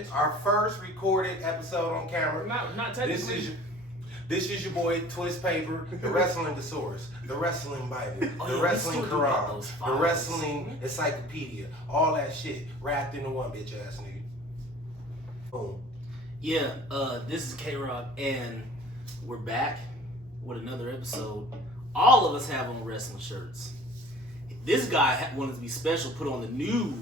bitch. Our first recorded episode on camera. Not technically. This is your boy Twiss Paper, the Wrestling Thesaurus, the Wrestling Bible, the Wrestling Quran, the Wrestling Encyclopedia, all that shit wrapped into one bitch ass nigga. Boom. Yeah, this is K-Roc, and we're back with another episode. All of us have on wrestling shirts. This guy wanted to be special, put on the new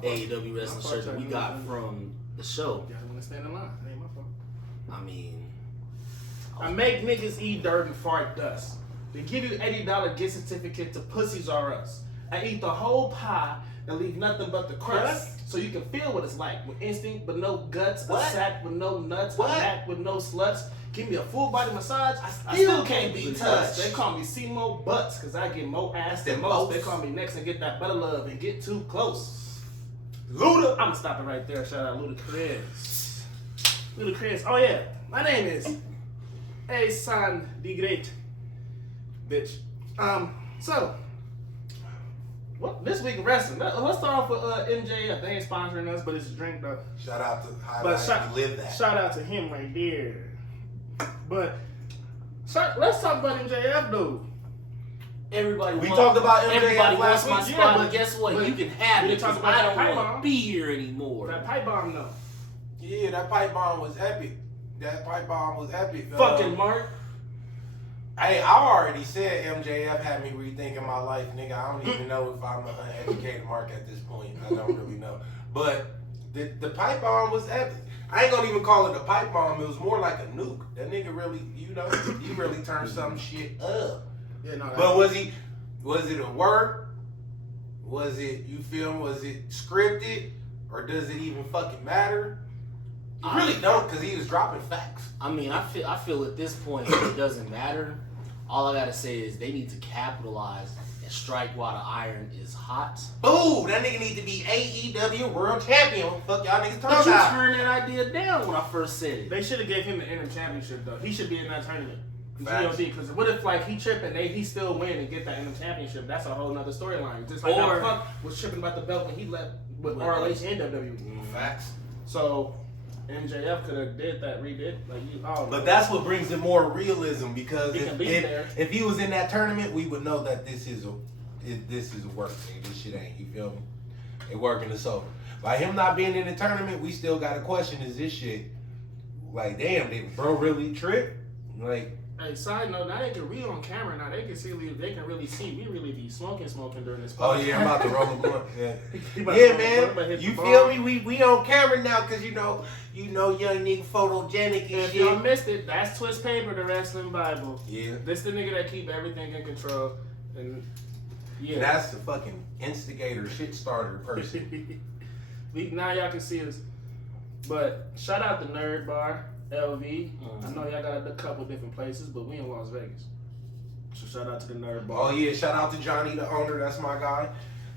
AEW wrestling shirt that we got from the show. Yeah, I want to stand in line. That ain't my fault. I mean, I make niggas eat dirt and fart dust. They give you $80 gift certificate to Pussies R Us. I eat the whole pie and leave nothing but the crust, so you can feel what it's like with instinct but no guts, a sack with no nuts, a back with no sluts. Give me a full body massage, I still can't be touched. They call me C-Mo Butts because I get more ass than most. They call me next and get that better love and get too close. Luda! I'm gonna stop it right there. Shout out Ludacris. Ludacris. Oh yeah, my name is A San the Great, bitch. So, what this week in wrestling? Let's start off with MJF. They ain't sponsoring us, but it's a drink though. Shout out to Highlight. You live that. Shout out to him right there. But let's talk about MJF, dude. everybody talked about MJF everybody wants last my week, spot, yeah, but guess what? You can have we it talked because about I that don't pipe want bomb. to be here anymore. That pipe bomb, though. Yeah, that pipe bomb was epic. Fucking Mark. Hey, I already said MJF had me rethinking my life, nigga. I don't even know if I'm an uneducated Mark at this point. I don't really know. But the pipe bomb was epic. I ain't gonna even call it a pipe bomb. It was more like a nuke. That nigga really, he really turned some shit up. Yeah, no. But was it a work? Was it scripted? Or does it even fucking matter? You really don't, because he was dropping facts. I mean, I feel at this point it doesn't matter. All I gotta say is they need to capitalize and strike while the iron is hot. Ooh, that nigga need to be AEW World Champion. Fuck y'all niggas But talking you about. turned that idea down when I first said it. They should have gave him the interim championship, though. He should be in that tournament. Facts. GOD, because what if like he tripping, he still win and get that interim championship? That's a whole nother storyline. Just like Or- how Punk was tripping about the belt when he left with ROH and WWE. Facts. So MJF could have redid like you. Oh, But that's what brings it more realism, because He can be there. if he was in that tournament, we would know that this is a work thing. This shit ain't. You feel me? It working us over. By him not being in the tournament, we still got to question: is this shit like, damn, did bro really trip? Like. Hey, side note, now they can read on camera. Now they can really see. We really be smoking during this. Oh yeah, I'm about to roll a blunt. Yeah, He about to roll a man. blunt, hit You the feel bar. me? We on camera now, cause you know, young nigga photogenic and If shit. y'all missed it, that's Twiss Paper, the wrestling Bible. Yeah. This the nigga that keep everything in control. And yeah. And that's the fucking instigator, shit starter person. Now y'all can see us. But shout out to Nerd Bar, LV. I know y'all got a couple different places, but we in Las Vegas. So shout out to the Nerd Bar. Oh yeah, shout out to Johnny, the owner. That's my guy.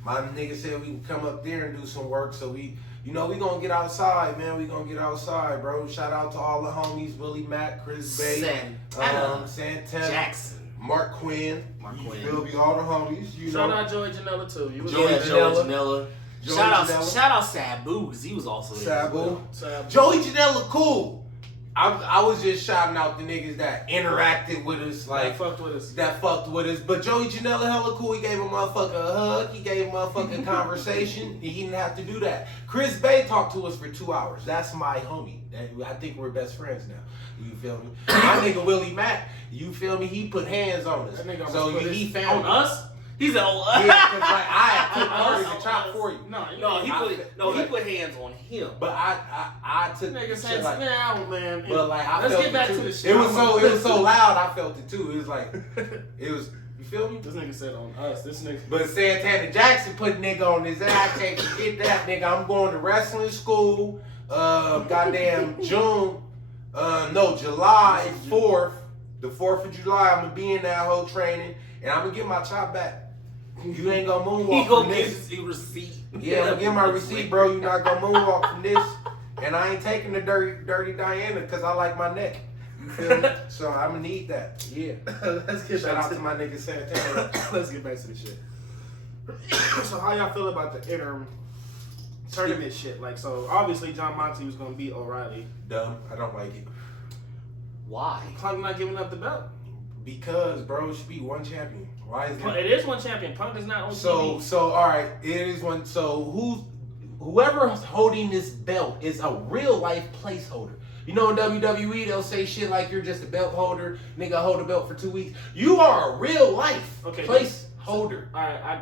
My nigga said we can come up there and do some work. So we gonna get outside, man. We gonna get outside, bro. Shout out to all the homies: Willie Mack, Chris Bay, Santana, Jackson, Mark Quinn. Feel me? All the homies. Shout out Joey Janela too. You was Joey there. Janela. Shout out Sabu, because he was also there. Sabu. Sabu. Joey Janela, cool. I was just shouting out the niggas that interacted with us, That fucked with us. But Joey Janela hella cool. He gave a motherfucker a hug. He gave a motherfucking conversation. He didn't have to do that. Chris Bay talked to us for 2 hours. That's my homie. I think we're best friends now. You feel me? My nigga Willie Mack, you feel me? He put hands on us. That nigga So almost put he his- found On us? He's an old. Yeah, because like I took part of the chop for you. He put hands on him. But I took Nigga shit said, like, man. but like I Let's felt get back it to too. the shit. It was so loud. I felt it too. It was like you feel me? This nigga said on us. This nigga. But Santana Jackson put nigga on his ass. Can't forget that nigga. I'm going to wrestling school. Goddamn July 4th. The 4th of July. I'm gonna be in that whole training, and I'm gonna get my chop back. You ain't gonna moonwalk He gonna from get this. his receipt. Yeah, I'm gonna get my receipt, bro. You're not gonna moonwalk from this. And I ain't taking the dirty Diana because I like my neck. You feel me? So I'm gonna need that. Yeah. Let's get Shout back out to to my nigga Santana. Let's get back to the shit. So how y'all feel about the interim tournament shit. Like, so obviously John Moxley was gonna beat O'Reilly. Dumb. I don't like it. Why? Punk not giving up the belt. Because, bro, it should be one champion. Why is that? It is one champion. Punk is not on TV. So all right, it is one. So whoever's holding this belt is a real life placeholder. You know, in WWE, they'll say shit like you're just a belt holder. Nigga, hold the belt for 2 weeks. You are a real life placeholder. All right,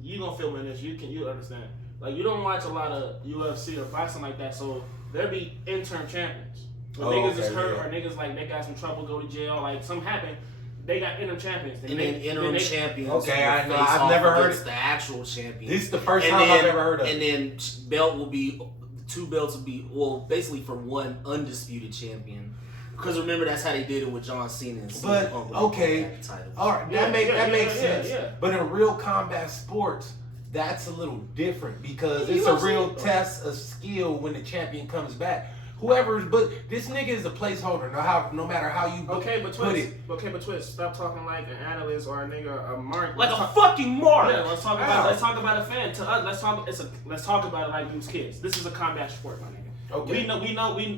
you gonna film in this? You understand? Like, you don't watch a lot of UFC or boxing like that, so there be interim champions. When niggas is hurt or niggas like they got some trouble, go to jail, like something happened. They got interim champions. And then interim champions. Okay, I know. I've never heard the actual champion. This is the first time I've ever heard of it. And then two belts will be, well, basically for one undisputed champion. Because remember, that's how they did it with John Cena and But okay, all right, that makes sense. Yeah. But in real combat sports, that's a little different because it's a real test of skill when the champion comes back. But this nigga is a placeholder. No matter how you put it. Twist. Stop talking like an analyst or a nigga, a mark. Like a fucking mark. Yeah, let's talk about a fan. To us, let's talk about it like these kids. This is a combat sport, my nigga. Okay.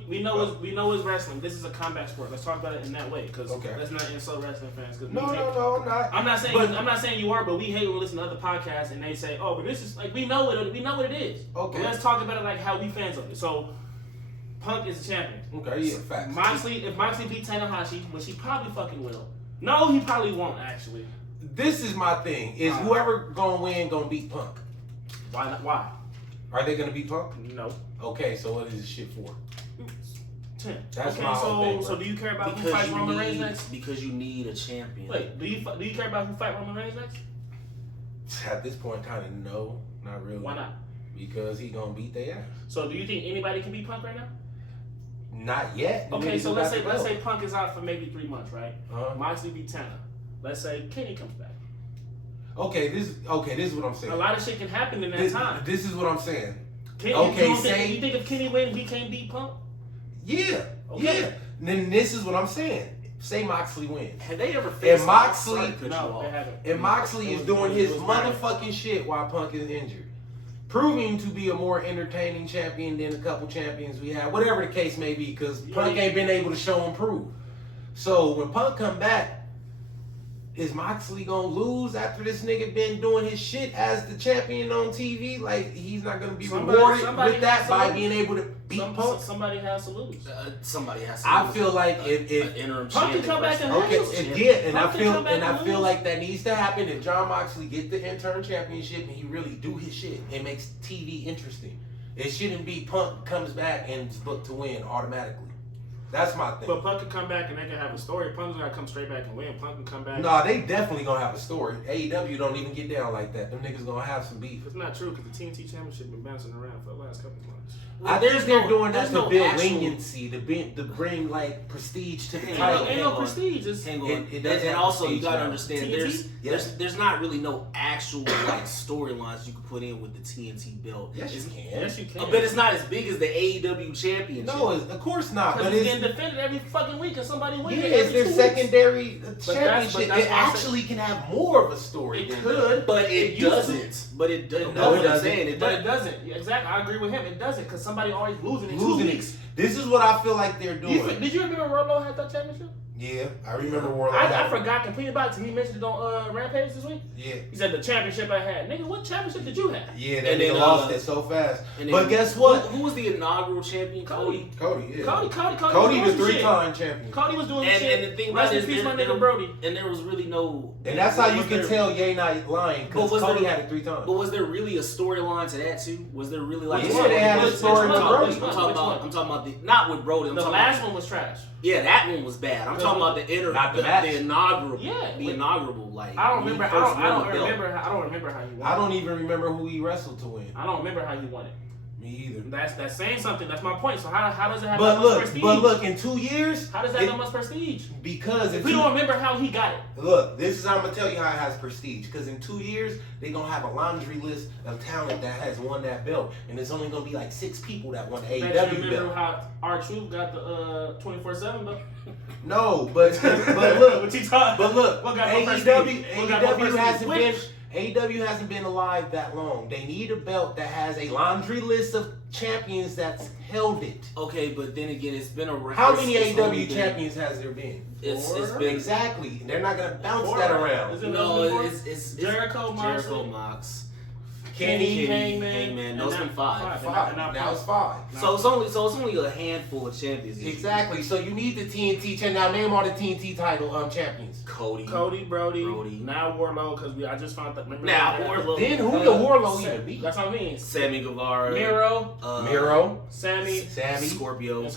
We know it's wrestling. This is a combat sport. Let's talk about it in that way, because let's not insult wrestling fans. No, I'm not. I'm not saying you are, but we hate when we listen to other podcasts and they say, "Oh, but this is like we know what it is." Okay. But let's talk about it like how we fans of it. So, Punk is a champion. Okay, yeah, facts. If Moxley beat Tanahashi, which he probably fucking will. No, he probably won't actually. This is my thing: is whoever gonna win gonna beat Punk? Why not? Why? Are they gonna beat Punk? No. Okay, so what is this shit for? 10. That's okay, my whole thing, so do you care about who fights Roman Reigns next? Because you need a champion. Wait, do you care about who fight Roman Reigns next? At this point, kind of no, not really. Why not? Because he gonna beat their ass. So do you think anybody can beat Punk right now? Not yet. Okay, so let's say Punk is out for maybe 3 months, right? Uh-huh. Moxley beat Tana. Let's say Kenny comes back. Okay, this is what I'm saying. A lot of shit can happen in that time. This is what I'm saying. You think if Kenny wins, he can't beat Punk? Yeah. Okay. Yeah. Then this is what I'm saying. Say Moxley wins. Have they ever faced Moxley? No, they haven't. And Moxley is doing his motherfucking shit while Punk is injured. Proving to be a more entertaining champion than a couple champions we have. Whatever the case may be, because Punk ain't been able to show and prove. So when Punk come back, is Moxley gonna lose after this nigga been doing his shit as the champion on TV? Like, he's not gonna be rewarded with that by being able to beat Punk? Somebody has to lose. Somebody has to I lose. feel like if Punk can come back and I feel like that needs to happen if John Moxley get the interim championship and he really do his shit. It makes TV interesting. It shouldn't be Punk comes back and is booked to win automatically. That's my thing. But Punk can come back and they can have a story. Punk's gotta come straight back and win. Punk can come back. Nah, they definitely gonna have a story. AEW don't even get down like that. Them niggas gonna have some beef. It's not true, because the TNT Championship been bouncing around for the last couple of months. I think they're doing that to build leniency, to bring like prestige to the title. Ain't no prestige. And also, you gotta understand, TNT? there's not really no actual like storylines you can put in with the TNT belt. Yes, you can. Yes, you can. But it's not as big as the AEW championship. No, of course not. Because But it's it's getting defended every fucking week and somebody wins. yeah, it's their secondary championship. that's It why I actually can have more of a story. It than could, but it doesn't. But it doesn't. No, it That's what I'm saying. But it doesn't. Yeah, exactly. I agree with him. It doesn't, because somebody always losing in 2 losing weeks. it. This is what I feel like they're doing. Did you remember Rolo had that championship? Yeah, I remember World. I forgot completely about it until he mentioned it on Rampage this week. Yeah. He said the championship I had. Nigga, what championship did you have? Yeah, that And nigga then, lost it so fast. And But then- guess what? Who was the inaugural champion? Cody. Cody, yeah. Cody the 3-time champion. Cody was doing shit. And the thing about Rest it in is, peace, my there- nigga Brody. And there was really no. And that's how you was can there- tell Yae not lying, because But was Cody there- had it 3 times. But was there really a storyline to that too? Was there really like? Yeah, they had a story with Brody. I'm talking about the not with Brody. I'm The talking last about, one was trash. Yeah, that one was bad. I'm talking about the Not the match. inaugural. Yeah, the inaugural. Like I don't when he remember. first I don't won the belt. remember how he won. I don't even remember who he wrestled to win. I don't remember how he won it. Me either. That's saying something. That's my point. So how does it have But that much look, prestige? in 2 years, How does that have that much prestige? because If we don't remember how he got it. look, this is how I'm gonna tell you how it has prestige. Because in 2 years, they're gonna have a laundry list of talent that has won that belt, and it's only gonna be like 6 people that won the You AEW remember belt. how R-Truth got the 24/7 belt? No, but look, What you talking? but look, What got more prestige? What got more AEW hasn't been. prestige? AEW hasn't been alive that long. They need a belt that has a laundry list of champions that's held it. Okay, but then again, it's been a. How many AEW champions has there been? It's been exactly. They're not gonna bounce that around. No, it's Jericho, Mox. Kenny, Hangman. No, it's been 5. Now it's 5. So it's only a handful of champions. Exactly. So you need the TNT champion. Now name all the TNT title champions. Cody, Brody. Now Warlow, because I just found that. Warlow. Then who the Warlow even be? That's what I mean. Sammy Guevara. Miro. Sammy. Scorpio.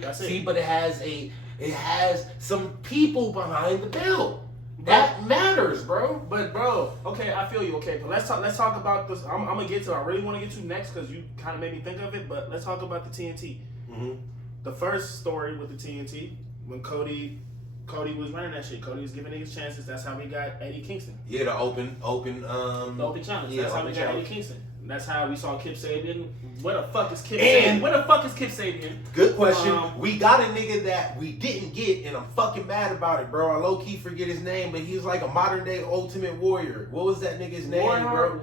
That's it. See, but it has some people behind the belt. That matters, bro. But bro, okay, I feel you. Okay, but let's talk about this. I'm gonna get to. I really want to get to next because you kind of made me think of it. But let's talk about the TNT. Mm-hmm. The first story with the TNT when Cody was running that shit. Cody was giving niggas chances. That's how we got Eddie Kingston. Yeah, the open challenge. Yeah, that's how we got challenge. Eddie Kingston. That's how we saw Kip Sabian. Where the fuck is Kip Sabian? Where the fuck is Kip Sabian? Good question. We got a nigga that we didn't get, and I'm fucking mad about it, bro. I low-key forget his name, but he was like a modern-day Ultimate Warrior. What was that nigga's name, bro?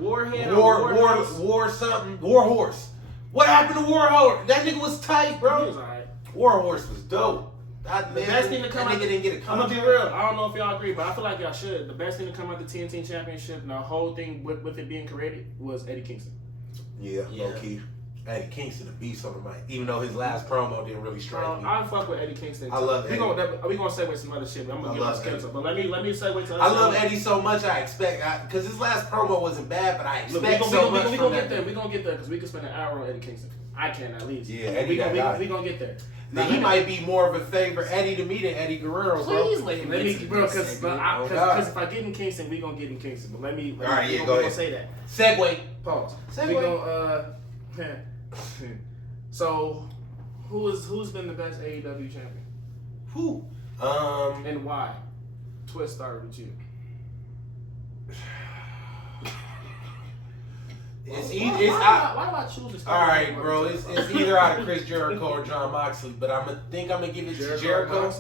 Warhorse. What happened to Warhorse? That nigga was tight, bro. He was alright. Warhorse was dope. The best thing to come out, nigga didn't get a I'm contract. gonna be real. I don't know if y'all agree, but I feel like y'all should. The best thing to come out the TNT Championship and the whole thing with it being created was Eddie Kingston. Yeah. Low-key. Eddie Kingston, a beast on the mic. Even though his last promo didn't really strike me. I fuck with Eddie Kingston. I love Eddie. We gonna segue some other shit. But I'm gonna get on schedule. But let me segue to. I love Eddie so much. I expect because his last promo wasn't bad, but I expect so much. We gonna get there. We gonna get there because we can spend an hour on Eddie Kingston. I can at least. Yeah, Eddie. We gonna get there. Now, he might be more of a favorite Eddie to me than Eddie Guerrero, bro. Please let me, bro, because if I get in Kingston, we gonna get in Kingston. But let me go ahead. Gonna say that. Segue. Pause. Segue. We gonna So, who's been the best AEW champion? Who? And why? Twiss started with you. Why do I choose to start? All right, bro. It's either out of Chris Jericho or John Moxley, but I'm gonna give it to Jericho.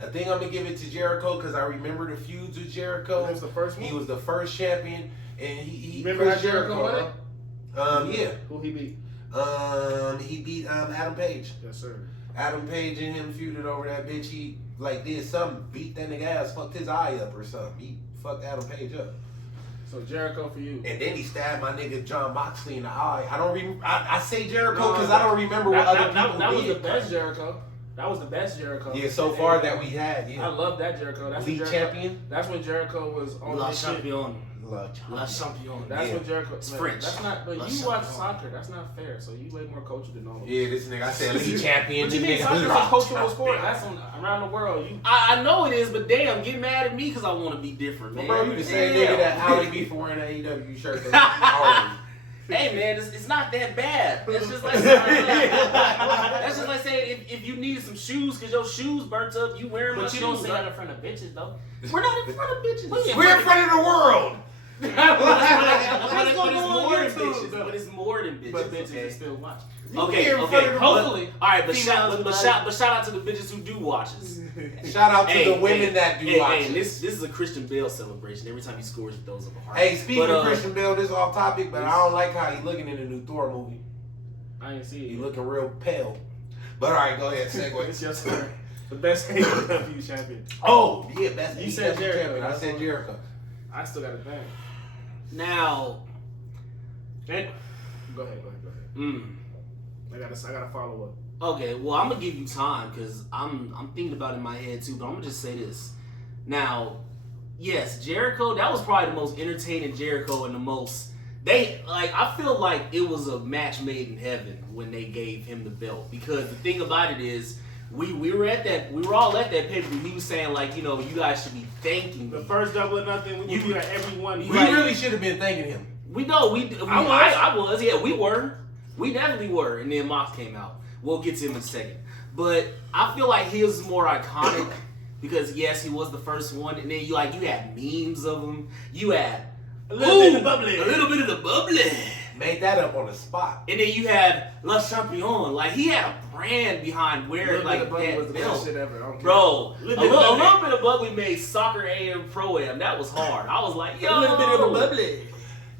I think I'm gonna give it to Jericho because I remember the feuds with Jericho. He was the first one. He was the first champion, and he remember how Jericho won it? Yeah. Who he beat? He beat Adam Page. Yes, sir. Adam Page and him feuded over that bitch. He did something, beat that nigga ass, fucked his eye up or something. He fucked Adam Page up. So Jericho for you. And then he stabbed my nigga John Moxley in the eye. I don't remember. I say Jericho because I don't remember what other people did. That was the best Jericho. That was the best Jericho. Yeah, so far that we had. Yeah. I love that Jericho. That's League champion. That's when Jericho was on La the shit. Champion. La Champion. That's when Jericho. It's French. That's not. But you watch soccer. That's not fair. So you way more cultured than normal. Yeah, this nigga. I said league champion. What you mean soccer's a cultural sport? That's around the world. I know it is, but damn, get mad at me because I want to be different, man. Bro, you the same nigga that Ali be for wearing an AEW shirt. Hey man, it's not that bad. That's just like that's just like saying if you needed some shoes because your shoes burnt up, you wearing my shoes. But you don't say that in front of bitches though. We're not in front of bitches. We're in front of the world. But it's more than bitches. But bitches still watch. Okay. Hopefully. All right, but shout out to the bitches who do watch us. Shout out to the women that do watch. Hey, this is a Christian Bale celebration. Every time he scores, it throws up a heart. Hey, speaking of Christian Bale, this is off topic, but I don't like how he looking in the new Thor movie. I ain't see it. He looking real pale. But all right, go ahead, segue. It's your turn. The best AEW champion. Oh, yeah, best. You said Jericho. Champion. I said Jericho. I still got a thing. Now, go ahead. I gotta follow up. Okay, well I'm gonna give you time because I'm thinking about it in my head too. But I'm gonna just say this. Now, yes, Jericho. That was probably the most entertaining Jericho and the most. I feel like it was a match made in heaven when they gave him the belt because the thing about it is. We were all at that paper. He was saying you guys should be thanking me. The first Double or Nothing, we got everyone. We really should have been thanking him. I was. Yeah, we were. We definitely were. And then Mox came out. We'll get to him in a second. But I feel like his is more iconic because yes, he was the first one, and then you had memes of him. You had a little bit of the bubbly. A little bit of the bubbly. Made that up on the spot. And then you had Le Champion. Like, he had a brand behind where, like, was that the belt. best shit ever. I don't care. Bro, a Little little bit of bubbly made Soccer AM Pro Am. That was hard. I was like, yo. A little bit of a bubbly.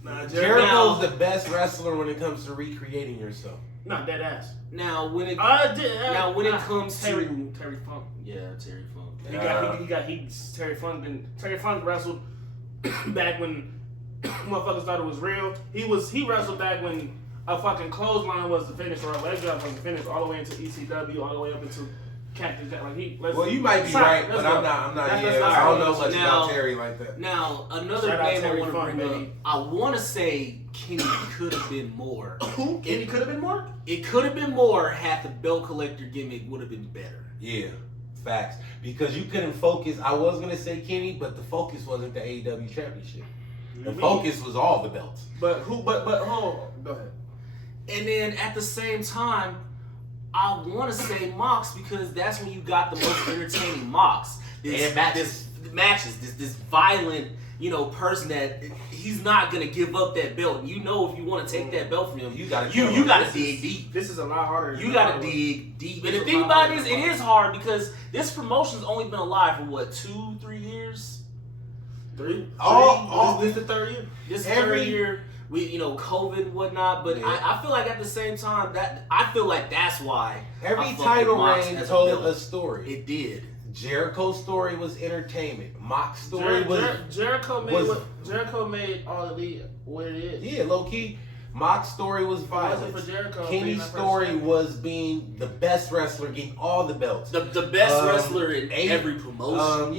Nah, Jericho's the best wrestler when it comes to recreating yourself. Not dead ass. Now, when it comes Terry to... Funk. Yeah, Terry Funk. Terry Funk wrestled back when motherfuckers thought it was real. He wrestled back when a fucking clothesline was the finish, or a leg drop was the finish, all the way into ECW, all the way up into Captain Jack. Like you might be right, but I'm not. I don't know much about Terry like that. Now, another name I want to bring up. I want to say Kenny could have been more. Who? Kenny could have been more? It could have been more had the belt collector gimmick would have been better. Yeah, facts. Because you couldn't focus. I was gonna say Kenny, but the focus wasn't the AEW championship. The focus was all the belts. But hold on. Go ahead. And then at the same time, I want to say Mox because that's when you got the most entertaining Mox. This violent, person that he's not gonna give up that belt. You know, if you want to take that belt from him, you gotta dig deep. This is a lot harder. You gotta dig deep. And the thing about it is, it is hard because this promotion's only been alive for what, 2-3 years? Three. This is the third year. This third year. We, COVID and whatnot, but yeah. I feel like at the same time that's why every title reign told a story. It did. Jericho's story was entertainment. Mox's story was Jericho made all Elite what it is. Yeah, low key. Mox's story was violence. Kenny's story was being the best wrestler, getting all the belts. The best wrestler in every promotion.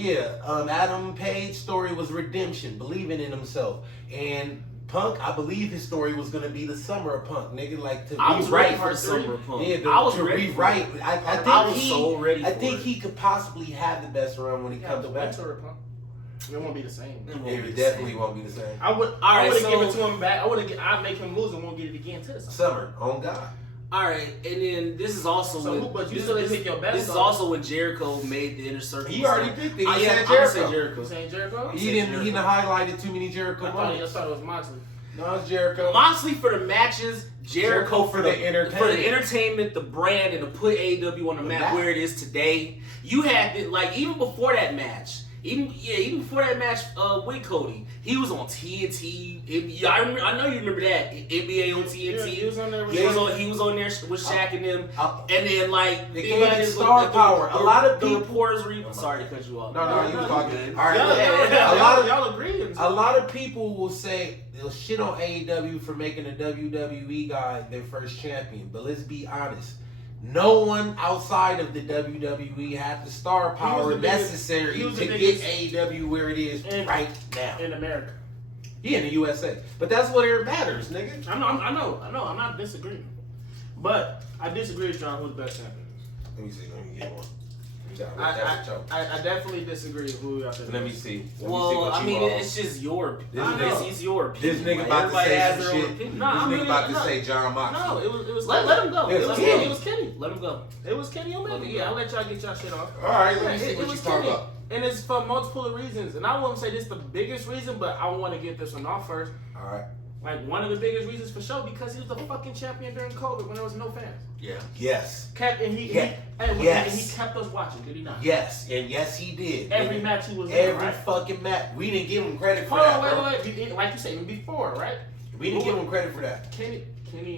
Adam Page's story was redemption, believing in himself, and Punk, I believe his story was gonna be the summer of Punk, nigga. Like to I was rewrite ready for the summer of Punk. Yeah, I was to ready rewrite. For it. I think he could possibly have the best run when he comes back. It won't be the same. It definitely won't be the same. I wouldn't give it to him back. I'd make him lose and won't get it again to the summer. On God. All right, and then this is also but you still didn't pick your best. This is also when Jericho made the Inner Circle. He already picked it. He said Jericho. You saying Jericho? He didn't highlighted too many Jericho I moments. thought it was Moxley. No, it's Jericho. Moxley for the matches, Jericho for the entertainment, the brand, and to put AEW on the map where it is today. You had even before that match. Even before that match with Cody, he was on TNT. I know you remember that NBA on TNT. Yeah, he was on there. He was on there with Shaq and them. And then they gave it star power. A lot of people. The reporters were. I'm sorry to cut you off. No, you was talking. All right, y'all agree. A lot of people will say they'll shit on AEW for making a WWE guy their first champion, but let's be honest. No one outside of the WWE had the star power necessary to get AEW where it is right now. In America. Yeah, in the USA. But that's what it matters, nigga. I know. I'm not disagreeing. But I disagree with y'all who's the best champion. Let me see. Let me get one. I definitely disagree with who y'all think. Let me see. It's just your opinion. It's your opinion. This nigga about to say some shit. This nigga about to say John Moxley. No, it was let him go. It was Kenny. Let him go. It was Kenny Omega. Yeah, I'll let y'all get y'all shit off. All right, let me see what you talking about. And it's for multiple reasons. And I won't say this is the biggest reason, but I want to get this one off first. All right. Like, one of the biggest reasons for sure, because he was the fucking champion during COVID when there was no fans. Yeah. Yes. And he kept us watching, did he not? Yes, and yes he did. Every match he was in, Every fucking match. We didn't give him credit for that. Hold on, wait. Like you said, even before, right? We didn't give him credit for that. Kenny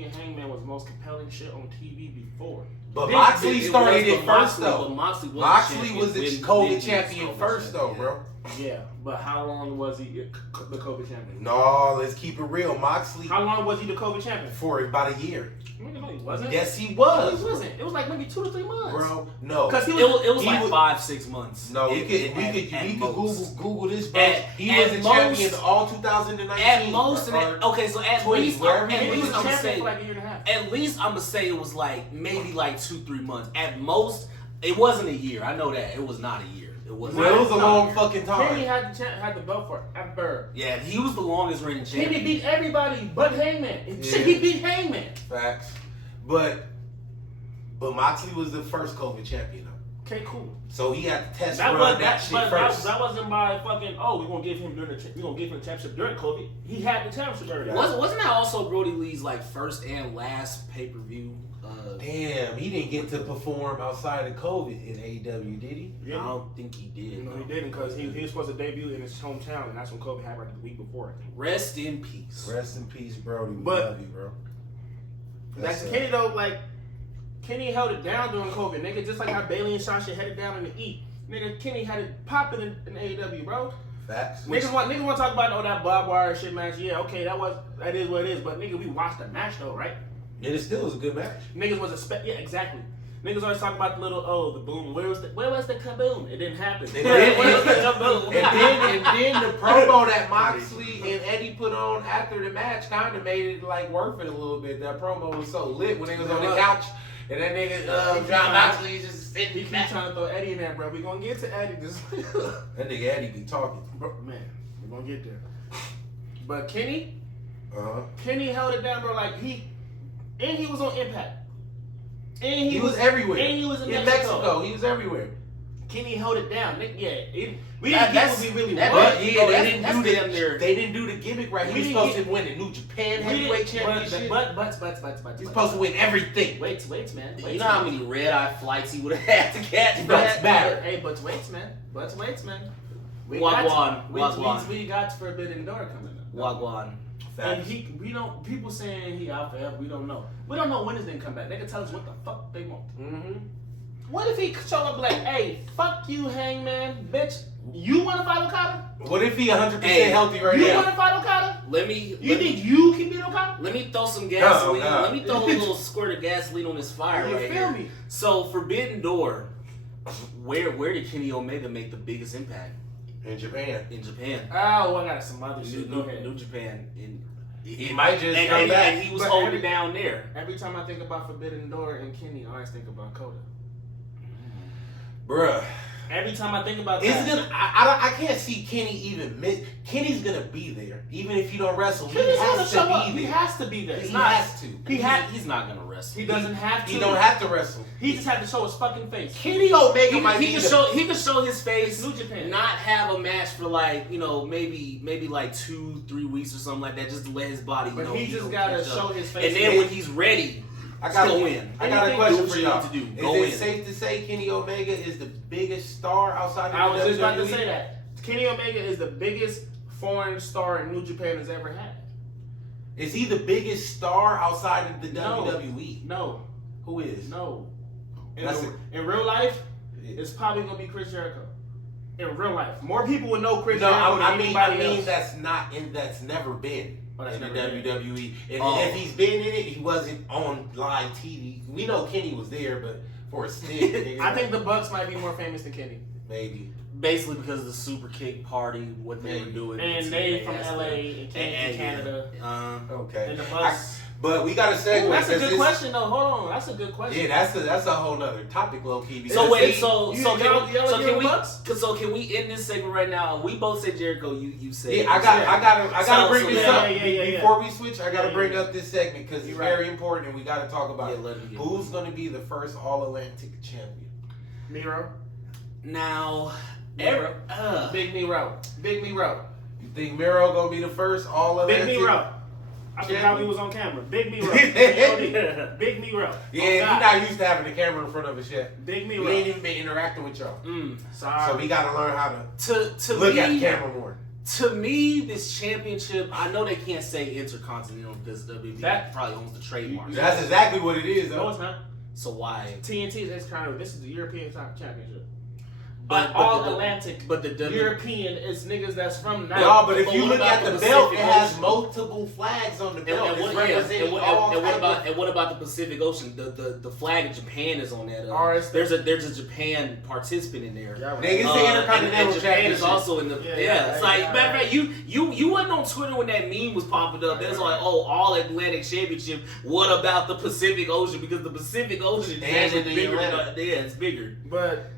and Hangman was the most compelling shit on TV before. But Moxley started it first, though. Moxley was the COVID champion first, though, bro. Yeah, but how long was he the COVID champion? No, let's keep it real. Moxley. How long was he the COVID champion? For about a year. No, he wasn't. Yes, he was. No, he wasn't. It was like maybe 2 to 3 months. Bro, no. Because it was like 5-6 months. No, we could Google this, bro. He was the champion all 2019. At most, at least I'm gonna say for like a year and a half. At least I'm gonna say it was maybe 2-3 months. At most, it wasn't a year. I know that it was not a year. It was. Well, it was a long fucking time. Kenny had the belt forever. Yeah, he was the longest reigning champion. Kenny beat everybody but Hangman. Shit, he beat Hangman. Facts. But Moxley was the first COVID champion. Okay, cool. So he had to test That run that shit first. That wasn't by fucking. Oh, we're gonna give him the championship during COVID. He had the championship already. Wasn't that also Brody Lee's like first and last pay-per-view? Damn, he didn't get to perform outside of COVID in AEW, did he? I don't think he did. No, he didn't because he was supposed to debut in his hometown, and that's when COVID happened like the week before. Rest in peace. Rest in peace, Brody. We But- love you, bro. That's Kenny though. Like Kenny held it down during COVID, nigga. Just like how Bailey and Sasha held it down in the E. Nigga, Kenny had it popping in AEW, bro. Facts. Niggas want to talk about that barbed wire shit match. Yeah, okay, that is what it is. But nigga, we watched the match though, right? And it still was a good match. Niggas was yeah, exactly. Niggas always talk about the boom. Where was the kaboom? It didn't happen. Where was the kaboom? and then the promo that Moxley and Eddie put on after the match kind of made it like worth it a little bit. That promo was so lit when they was on the couch and that nigga John Moxley just sitting He keeps trying to throw Eddie in there, bro. We gonna get to Eddie. That nigga Eddie be talking. Bro, man, we gonna get there. But Kenny held it down, bro. Like he was on Impact. And he was everywhere. And he was in Mexico. He was everywhere. Kenny held it down. We didn't really They didn't do the gimmick right. He was supposed to win the New Japan Heavyweight Championship. But he's supposed to win everything. Wait, man. You know how many red-eye flights he would have had to catch? Hey, but wait, man. We got Forbidden Door coming up. Wagwan. And people saying he out forever. We don't know. We don't know when he's gonna come back. They can tell us what the fuck they want. Mm-hmm. What if he show up like, hey, fuck you, Hangman, bitch. You want to fight Okada? What if he 100% healthy right now? now? You want to fight Okada? You think you can beat Okada? Let me throw some gasoline. No. Let me throw a little squirt of gasoline on this fire You right feel here. me? So Forbidden Door, where did Kenny Omega make the biggest impact? In Japan. Oh, I got some other shit. New Japan. He might just come back. And he was holding down there. Every time I think about Forbidden Door and Kenny, I always think about Coda. Bruh. Every time I think about that, I can't see Kenny even miss. Kenny's gonna be there, even if he don't wrestle. He has to be there. He has to be there. He has to. He's not gonna wrestle. He doesn't have to. He don't have to wrestle. He just had to show his fucking face. Kenny Omega he can show his face. New Japan. Not have a match for like maybe like 2-3 weeks or something like that, just to let his body. But he just gotta show his face. And then when he's ready. I got a question for y'all. Is it safe to say Kenny Omega is the biggest star outside of the WWE? I was just about to say that. Kenny Omega is the biggest foreign star New Japan has ever had. Is he the biggest star outside of the WWE? No. Who is? No. In real life, it's probably going to be Chris Jericho. In real life. More people would know Chris Jericho than anybody else. That's never been. In the WWE. And if he's been in it, he wasn't on live TV. We know Kenny was there, but for a stint. I think the Bucks might be more famous than Kenny. Maybe. Basically because of the Super Kick party, what they were doing. And they from LA and came from Canada. Okay. And the Bucks. But we got a segue. That's a good question, though. Hold on, that's a good question. Yeah, that's a whole nother topic, low key. So wait, so can we end this segment right now? We both said Jericho. You said. Yeah, I gotta bring this up before we switch. I gotta bring up this segment because it's very important, and we gotta talk about it. Who's gonna be the first All Atlantic champion? Miro. Now, Big Miro. You think Miro gonna be the first All Atlantic? Big Miro. I forgot he was on camera. Big Miro. Big Miro. Yeah, he's not used to having the camera in front of us yet. Big Miro. We ain't even been interacting with y'all. Sorry. So we gotta learn how to look at the camera more. To me, this championship, I know they can't say Intercontinental because WWE probably owns the trademark. That's exactly what it is, though. No, it's not. So why? TNT is this is the European championship. But All Atlantic, but the European is niggas that's from now. No, but if you look at the belt, it has multiple flags on the belt. And what about the Pacific Ocean? The flag of Japan is on that. There's a Japan participant in there. Niggas say Intercontinental and Japan is also in the it's like matter of fact, you wasn't on Twitter when that meme was popping up. It's like, oh, All Atlantic Championship. What about the Pacific Ocean? Because the Pacific Ocean is bigger. It's bigger. But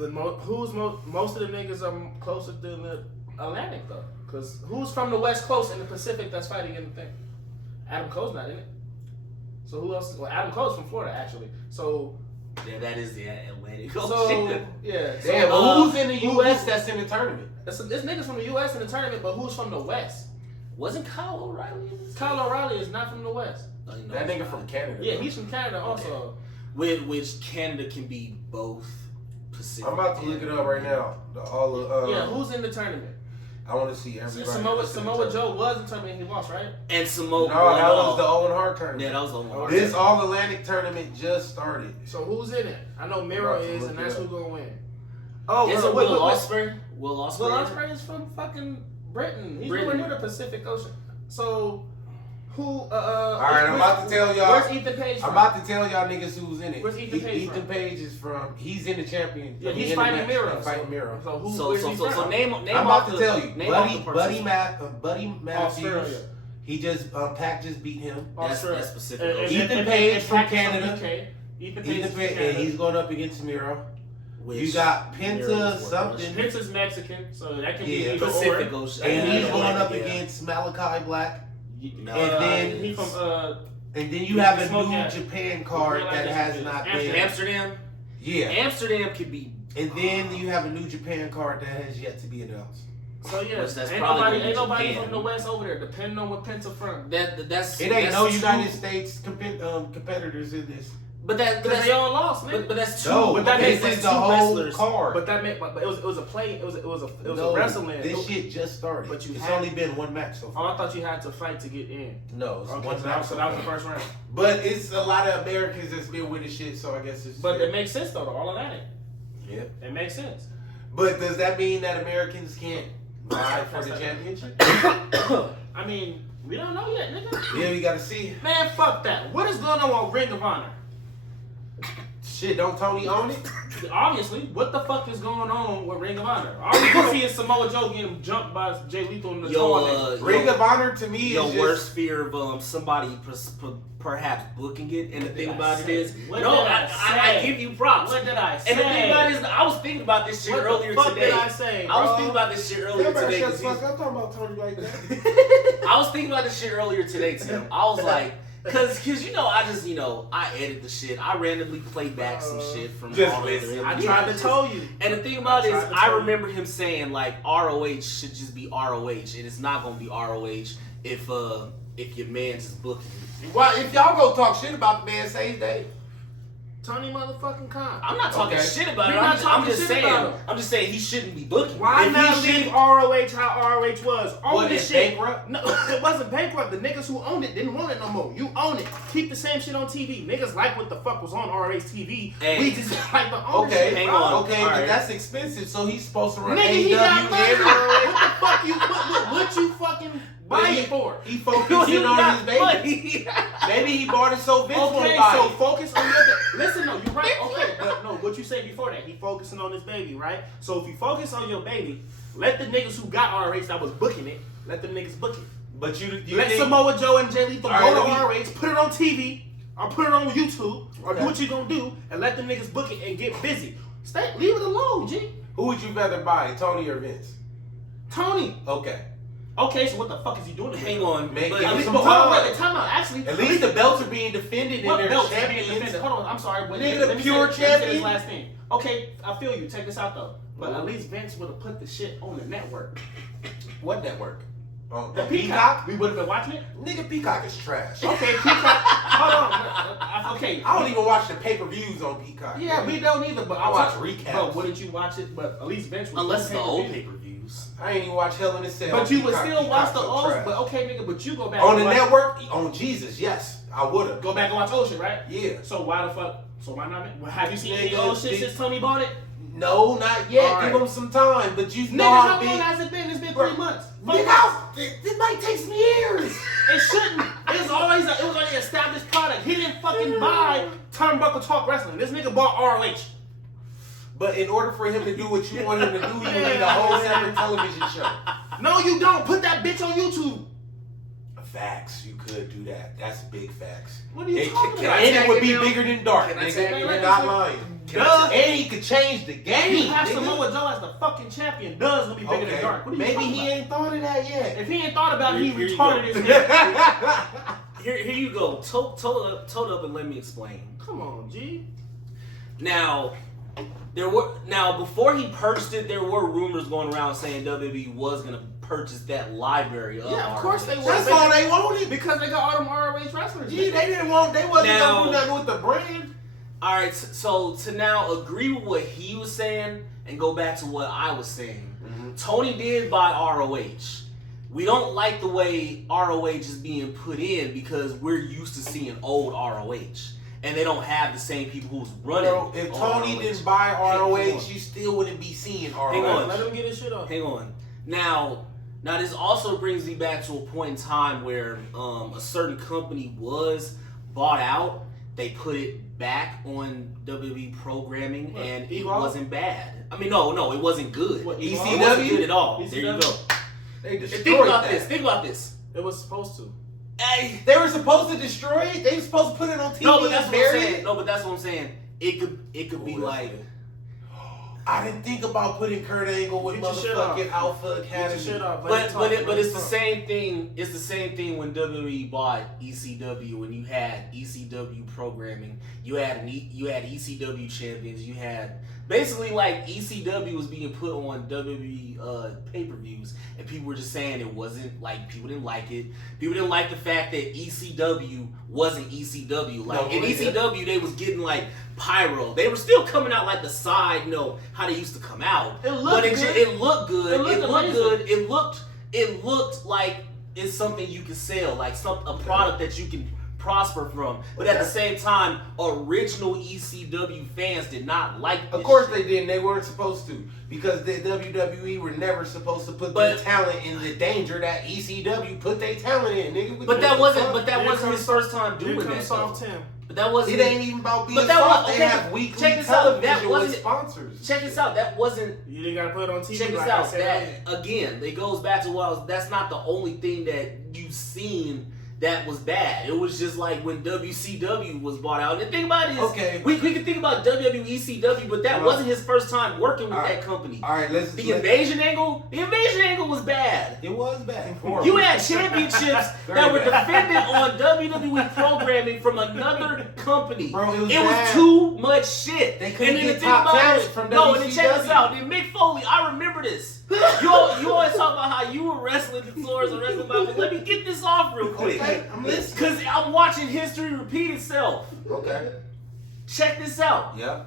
most of the niggas are closer to the Atlantic though, because who's from the West Coast and the Pacific that's fighting in the thing? Adam Cole's not in it. So who else? Well, Adam Cole's from Florida actually. So Yeah, that is the Atlantic So Ocean. yeah. Damn, so, but who's in the U.S. that's in the tournament? It's niggas from the U.S. in the tournament, but who's from the West? Wasn't Kyle O'Reilly in this? Kyle O'Reilly is not from the West. Oh, no, That he's nigga not. from Canada. Yeah, he's from Canada also. Which Canada can be both Pacific. I'm about to look it up right now. Yeah, who's in the tournament? I want to see everybody. Samoa Joe was in the tournament and he lost, right? And Samoa. No, that was the Owen Hart tournament. Yeah, that was the Owen Hart. This All Atlantic tournament just started. So who's in it? I know Miro I'm about to is, look and it that's up. who's gonna win. Oh, Is it Will Ospreay? Will Ospreay? Will Ospreay is from fucking Britain. He's Britain. nowhere near the Pacific Ocean. So who? All right, I'm about to tell y'all. Where's Ethan Page I'm from? about to tell y'all niggas who's in it. Where's Ethan Page Ethan from? Page is from. He's in the champion. Yeah, he's in the fighting match. Miro. He's fighting Miro. So who? So where's he from? name I'm about off to the, tell you. name off the Buddy participants. Matthews. Australia. He just Pac just beat him. That's Australia. Pacific And- Ocean. Ethan and- Page and from Pac is Canada. UK. Ethan Page Ethan is from Page, Canada. and he's going up against Miro. Which You got Miro's Penta more something. Pence is Mexican, so that can be Yeah. either Pacific or. Ocean. And he's Yeah, going up yeah. against Malachi Black. No, and then he from And then you have a Smoke New that. Japan card Realize that this has is not Amsterdam. been. Amsterdam. Yeah. Amsterdam could be. And then you have a New Japan card that has yet to be announced. So yeah, Which that's ain't probably nobody, gonna ain't be nobody Japan. from the West over there. Depending on what Penta from. That's It ain't that's no two- United States competitors in this. But Because they all lost, man. but that's two. No, but that this makes is like the two whole wrestlers. card. But that meant, but it was a play. It was No, a wrestling. This shit just started. But you it's had- only been one match so Oh, far. I thought you had to fight to get in. No, it's Okay, one so match. that was the first round. But it's a lot of Americans that's been with this shit, so I guess it's. But it makes sense though. All Atlantic. Yeah. It makes sense. But does that mean that Americans can't vie for the championship? I mean, we don't know yet, nigga. Yeah, we gotta see. Man, fuck that. What is going on with Ring of Honor? Shit, don't Tony own it? Obviously, what the fuck is going on with Ring of Honor? All we can see is Samoa Joe getting jumped by Jay Lethal in the tournament. Ring of Honor to me Your is worst just. fear of somebody perhaps booking it, and the thing did I about it say? is, What no, did I I say? give you props. What did I say? And the thing about it is, I was thinking about this shit What the earlier fuck today. did I say, I was bro? thinking about this shit earlier Everybody today. shut the 'cause fuck up talking about Tony like that. I was thinking about this shit earlier today, Tim. I was like, cause you know, I edit the shit. I randomly play back some shit from Just all the listen. other I episodes. tried to tell you. And the thing about it is, I tried to I tell you. remember him saying like ROH should just be ROH, and it's not gonna be ROH if your man's is booking. Well, if y'all go talk shit about the man, say his name. Tony motherfucking Khan. I'm not talking Okay. shit about We're it. not I'm talking just shit saying. about him. I'm just saying he shouldn't be booking. Why If not he leave should- ROH how ROH was? Own What, this it's shit. bankrupt? No, it wasn't bankrupt. The niggas who owned it didn't want it no more. You own it. Keep the same shit on TV. Niggas like what the fuck was on ROH TV. Hey. We just like the ownership. Okay, hang bro. on. Okay, All but right. that's expensive, so he's supposed to run Nigga, AEW he got money. and What ROH. the fuck you? What you fucking But buy he- it for? He focusing on his baby. money. Maybe he bought it so Vince Okay, won't buy so it. focus on your listen. No, you're right. Okay, but no, what you said before that, he focusing on his baby, right? So if you focus on your baby, let the niggas who got ROH that was booking it, let them niggas book it. But you Let think, Samoa Joe and Jay Lethal All go right, to let ROH, put it on TV, or put it on YouTube, or Okay. do what you gonna do, and let them niggas book it and get busy. Leave it alone, G. who would you rather buy, Tony or Vince? Tony. Okay. Okay, so what the fuck is he doing? Hang on, Make but it At least, some but hold on, time. wait, time out. Actually, At least the belts are being defended and what they're belts being champions. defended? Hold on, I'm sorry. But Nigga, let the me pure say, let me say champion. this last thing. Okay, I feel you. Check this out though. But at least Vince would have put the shit on the network. What network? The On Peacock. We would have been watching it. Nigga, Peacock is trash. Okay, Peacock. Hold on. Okay. I don't even watch the pay-per-views on Peacock. Yeah, we don't either. But I watch recaps. But wouldn't you watch it? But at least Vince would. unless it's the old pay-per-view. pay-per-views. I ain't even watch Hell in a Cell. But you would Peacock. still watch Peacock's the so old. trash. But okay, nigga. But you go back On and the watch, network, on Jesus, yes, I would have. Go back and watch old shit, right? Yeah. So why the fuck? So why not? Have you seen any Nigga, old shit big- since Tony bought it? No, not yet. All right. Give him some time. But you Nigga, know how how big. long has it been? It's been Bro, 3 months. Nigga, this might take some years. It shouldn't. It was always an established product. He didn't fucking buy Turnbuckle Talk Wrestling. This nigga bought ROH. But in order for him to do what you want him to do, you need a whole separate television show. No, you don't. Put that bitch on YouTube. Facts, you could do that. That's big facts. What are you It, talking can, about? and it would tag be it, bigger than Dark, Can I nigga. tag it, You're man? not lying. Duh. And he could change the game. You have nigga. Samoa Joe as the fucking champion. Does gonna be bigger than Dark. What are you Maybe talking he about? ain't thought of that yet. If he ain't thought about it, he Here you retarded go. his head. Here you go. Told up and let me explain. Come on, G. Now, before he purchased it, there were rumors going around saying WWE was gonna purchase that library of Yeah, of course they ROH. were. That's all they wanted. Because they got all them ROH wrestlers. Yeah, they wasn't gonna do nothing with the brand. All right, so to now agree with what he was saying and go back to what I was saying. Mm-hmm. Tony did buy ROH. We don't like the way ROH is being put in because we're used to seeing old ROH. And they don't have the same people who's running. Bro, if Tony ROH. didn't buy ROH, Hang on. you still wouldn't be seeing ROH. Hang on. Let him get his shit off. Hang on. Now this also brings me back to a point in time where a certain company was bought out. They put it back on WWE programming, What, and it Evolve? wasn't bad. I mean, no, it wasn't good. What, It ECW? wasn't good at all. ECW? There you go. They And destroyed think about that. this. Think about this. It was supposed to. Hey, They were supposed to destroy it. They were supposed to put it on TV no, but that's and what I'm bury saying. it. No, but that's what I'm saying. It could be like. I didn't think about putting Kurt Angle with Get your shit off. motherfucking Alpha Get Academy. your shit off. But it's the same thing. It's the same thing when WWE bought ECW. When you had ECW programming, you had ECW champions. You had basically like ECW was being put on WWE pay-per-views, and people were just saying it wasn't like people didn't like it. People didn't like the fact that ECW wasn't ECW. Like in ECW, they was getting like pyro. They were still coming out like the side note how they used to come out. It looked but good. it looked good. It looked good. It looked like it's something you can sell, like a product that you can prosper from. But at the same time, original ECW fans did not like this Of course shit. they didn't. They weren't supposed to. Because the WWE were never supposed to put their talent in the danger that ECW put their talent in, nigga. But that wasn't his first time doing that. Soft Tim. But that wasn't. It ain't even about being But that soft. was- They okay, have weekly check this out. That television with wasn't- sponsors. Check this out. That wasn't. You didn't gotta put it on TV. Check this like out. I said That again, it goes back to what I was. That's not the only thing that you've seen that was bad. It was just like when WCW was bought out. And the thing about it is, Okay. we can think about WWECW, but that wasn't his first time working with that company. All right, let's. The invasion angle was bad. It was bad. You had championships that were bad. defended on WWE programming from another company. Bro, it was It was bad. too much shit. They couldn't and then get the thing top about talent it- from No, and then check WCW. this out. Then Mick Foley, I remember this. You always talk about how you were wrestling the floors and wrestling about, but let me get this off real quick. Okay, I'm listening. Because I'm watching history repeat itself. Okay. Check this out. Yeah.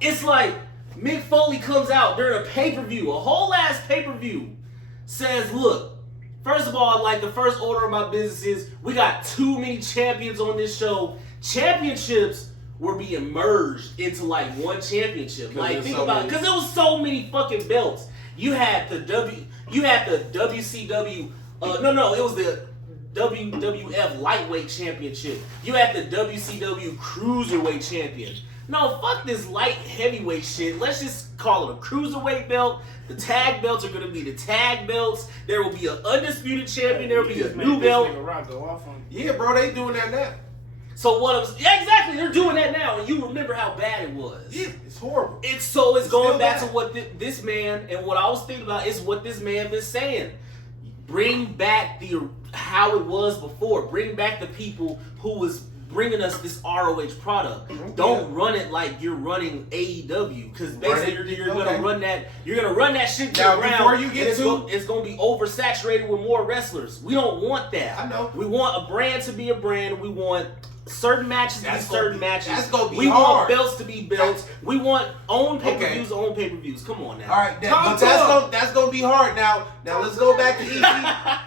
It's like Mick Foley comes out during a pay-per-view, a whole ass pay-per-view, says, look, first of all, like the first order of my business is we got too many champions on this show. Championships were being merged into like one championship. Like there's think so about it, many. because there was so many fucking belts. You had the WCW. It was the WWF Lightweight Championship. You had the WCW Cruiserweight Champion. No, fuck this light heavyweight shit. Let's just call it a cruiserweight belt. The tag belts are gonna be the tag belts. There will be an undisputed champion. There will be a new belt. Yeah, bro, they doing that now. So exactly, they're doing that now, and you remember how bad it was. Yeah, it's horrible. It's still going back bad. to what this man and what I was thinking about is what this man been saying. Bring back how it was before. Bring back the people who was bringing us this ROH product. Don't run it like you're running AEW, because basically you're gonna run that shit to Now, the ground. before you get and it's gonna be oversaturated with more wrestlers. We don't want that. I know. We want a brand to be a brand. We want certain matches to be certain matches. That's gonna be we hard. want belts to be belts. We want own pay-per-views, own pay-per-views. Come on now. All right, that's gonna be hard. Now let's go back to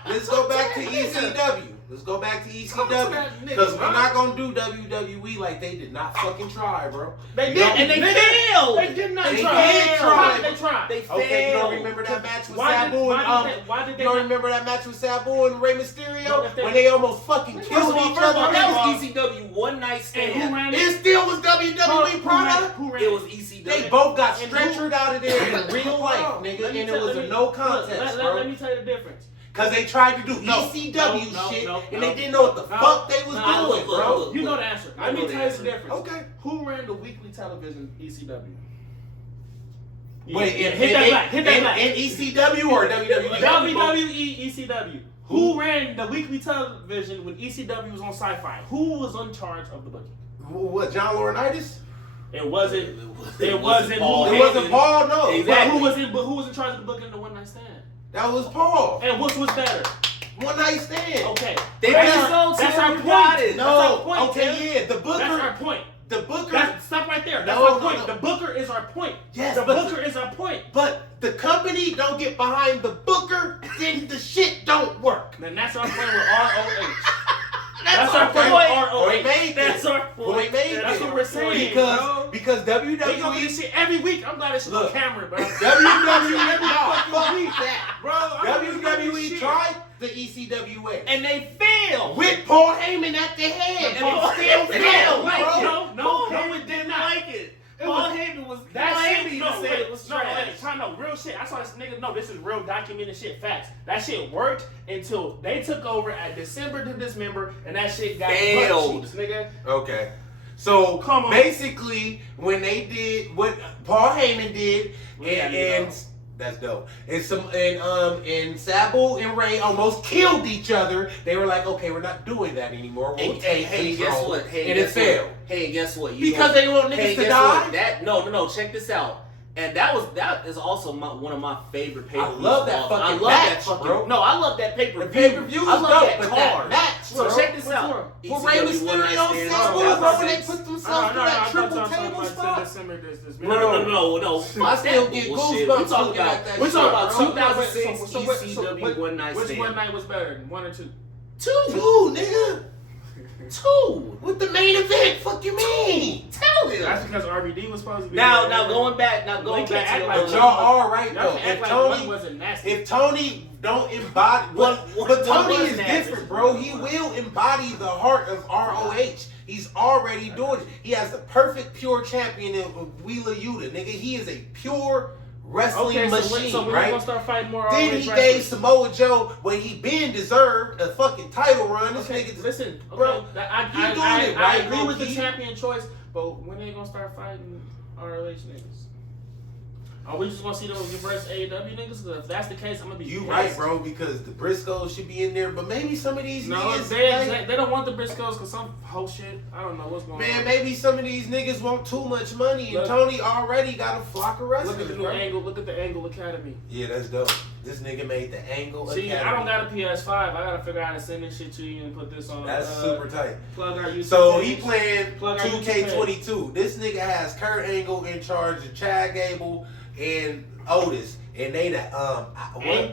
Let's go back to ECW. Let's go back to ECW because we're not gonna do WWE like they did not fucking try, bro. They did, and they failed. They did not They try. did Why did they try? They failed. Okay, you don't remember that match with Why Sabu did they you don't not- remember that match with Sabu and Rey Mysterio No, if they- when they almost fucking First killed of all, each other? that was ECW one night And stand. who ran It it? still was WWE product. Who ran It was ECW. They both got And stretchered out of there in real life, nigga, Let me and it tell- was let a me- no look, contest, let bro. me tell you the difference. Because they tried to do No, ECW no, shit, no, and no, they didn't know what the no, fuck they was no, doing, look, bro. look. You know the answer. I Let know me the tell you the answer. difference. Okay. Who ran the weekly television ECW? Wait, hit that back. Hit that back. in ECW or WWE? WWE ECW. Who ran the weekly television when ECW was on Sci-Fi? Who was in charge of the booking? What, John Laurinaitis? It wasn't. It wasn't Paul. It wasn't Paul, no. Exactly. But who was in charge of the booking of the one night stand? That was Paul. And what was better? One night stand. Okay. That's our our point. point. No. That's our point, Okay, Tim. yeah. The Booker. That's our point. The Booker. Stop right there. That's No, our no, point. no. The Booker is our point. Yes, the but- Booker is our point. But the company don't get behind the Booker, then the shit don't work. Then that's our point with ROH. That's our our point point. with ROH. Boy made That's it. our point. Boy made That's it. what we're saying, bro. Because They gonna do WWE. this shit every week. I'm glad this shit on Look. camera, bro. WWE. Every Nah, fucking fuck week. that. Bro, I'm gonna do this WWE shit. tried the ECWA. And they failed. With Paul Heyman at the head. Paul And it still failed, Heyman bro. No, it did not. like it. It Paul was- Heyman was That shit, Heyman no, said wait, it was no, trash. wait, trying to real shit. I saw this nigga. No, this is real documented shit. Facts. That shit worked until they took over at December to Dismember, and that shit got Failed. butt cheeks, nigga. Okay. So Come on. basically, when they did what Paul Heyman did, Yeah, and that's dope. And Sabu and Ray almost killed each other. They were like, okay, we're not doing that anymore. We'll take Hey, guess control. what? Hey, and it guess what? failed. Hey, guess what? You Because know- they didn't want niggas hey, to guess die? what? That no. Check this out. And that is also one of my favorite pay-per-views. love that of all- fucking I love match, that fucking. bro. No, I love that pay-per-view. The pay-per-view was I love dope, that but card. that match, So bro. check this What's out. more? Well, Ray ECW one night Mysterio stand, said, Oh, bro, that's when they six. put themselves No, through that I triple thought table y'all spot. December, this. No. Fuck I still that get bullshit. goosebumps We talking looking about at that we shit, talking about bro. 2006 what- ECW one night Which stand. one night was better, one or two? Two, nigga. Two. With the main event, fuck you mean? Tell him. That's because RVD was supposed to be Now there. going back to Well, you your can't act other- like But y'all are right Y'all though. can act If like one Tony, wasn't nasty. if Tony don't embody, but What Tony was is nasty? different, bro. He will embody the heart of ROH. He's already doing it. He has the perfect pure champion in Wheeler Yuta, nigga. He is a pure wrestling okay, machine, so we're right? gonna start fighting more. Then ROH he wrestlers. gave Samoa Joe when he been deserved a fucking title run. This Okay, nigga, listen, okay, bro, I you doing it I right, agree with the low-key. champion choice, but when they gonna start fighting ROH niggas? Are we just gonna see them versus AEW niggas? 'Cause if that's the case, I'm gonna be you pissed. right, bro, because the Briscoes should be in there, but maybe some of these No, niggas, they don't want the Briscoes because some whole shit. I don't know what's going man, on. maybe some of these niggas want too much money, and Look. Tony already got a flock of wrestlers. Look at the new bro. angle. Look at the Angle Academy. Yeah, that's dope. This nigga made the Angle See, Academy. I don't got a PS5. I gotta figure out how to send this shit to you and put this on. That's super tight. Plug our YouTube. So page. he playing Plug our 2K22. This nigga has Kurt Angle in charge of Chad Gable and Otis, and they the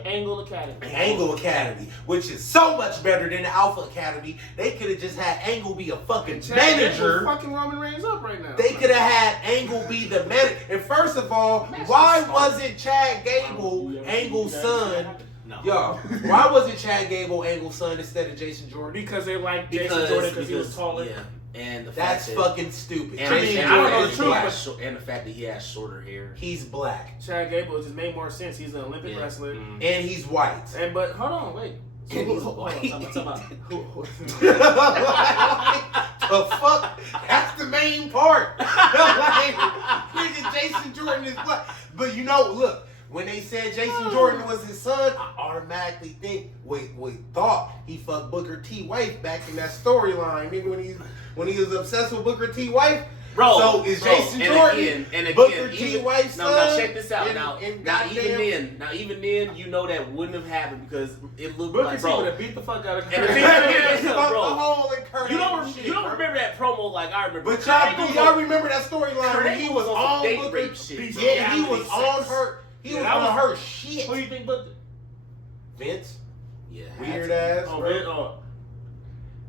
Angle Academy. Angle Academy, which is so much better than the Alpha Academy. They could have just had Angle be a fucking Chad manager. Gable's fucking Roman Reigns up right now. They could have had Angle be the manager. And first of all, why wasn't Chad Gable Angle's son? No. Yo, why wasn't Chad Gable Angle's son instead of Jason Jordan? Because they like Jason Jordan because he was taller. Yeah, and the That's fact that, fucking stupid. and, Jason and, I don't Jordan know is the truth, black. and the fact that he has shorter hair. He's black. Chad Gable just made more sense. He's an Olympic Yeah. wrestler. Mhm. And he's white. And but hold on, wait. So And he's hold on, white. talk about The fuck? That's the main part. Like, nigga, Jason Jordan is black. But you know, look, when they said Jason Jordan was his son, I automatically thought he fucked Booker T wife back in that storyline, nigga, when he was obsessed with Booker T wife. Bro, So is Jason and Jordan again, Booker T even, wife's now son? check this out. And- Now and even goddamn- then, you know that wouldn't have happened because it looked Booker like, T bro. would have beat the fuck out of And the Kurt. thing Yeah, is, fuck bro, the whole and Kurt You Angle don't shit, you don't bro. remember that promo like I remember. But Kurt Angle y'all was remember that storyline Kurt when he Angle was was on on date Booker? rape shit, bro. Yeah, he was Reality on sex. her. He was Yeah, that on was- her shit. Who you think booked it? Vince, Yeah, weird ass. Oh, bro. man, oh.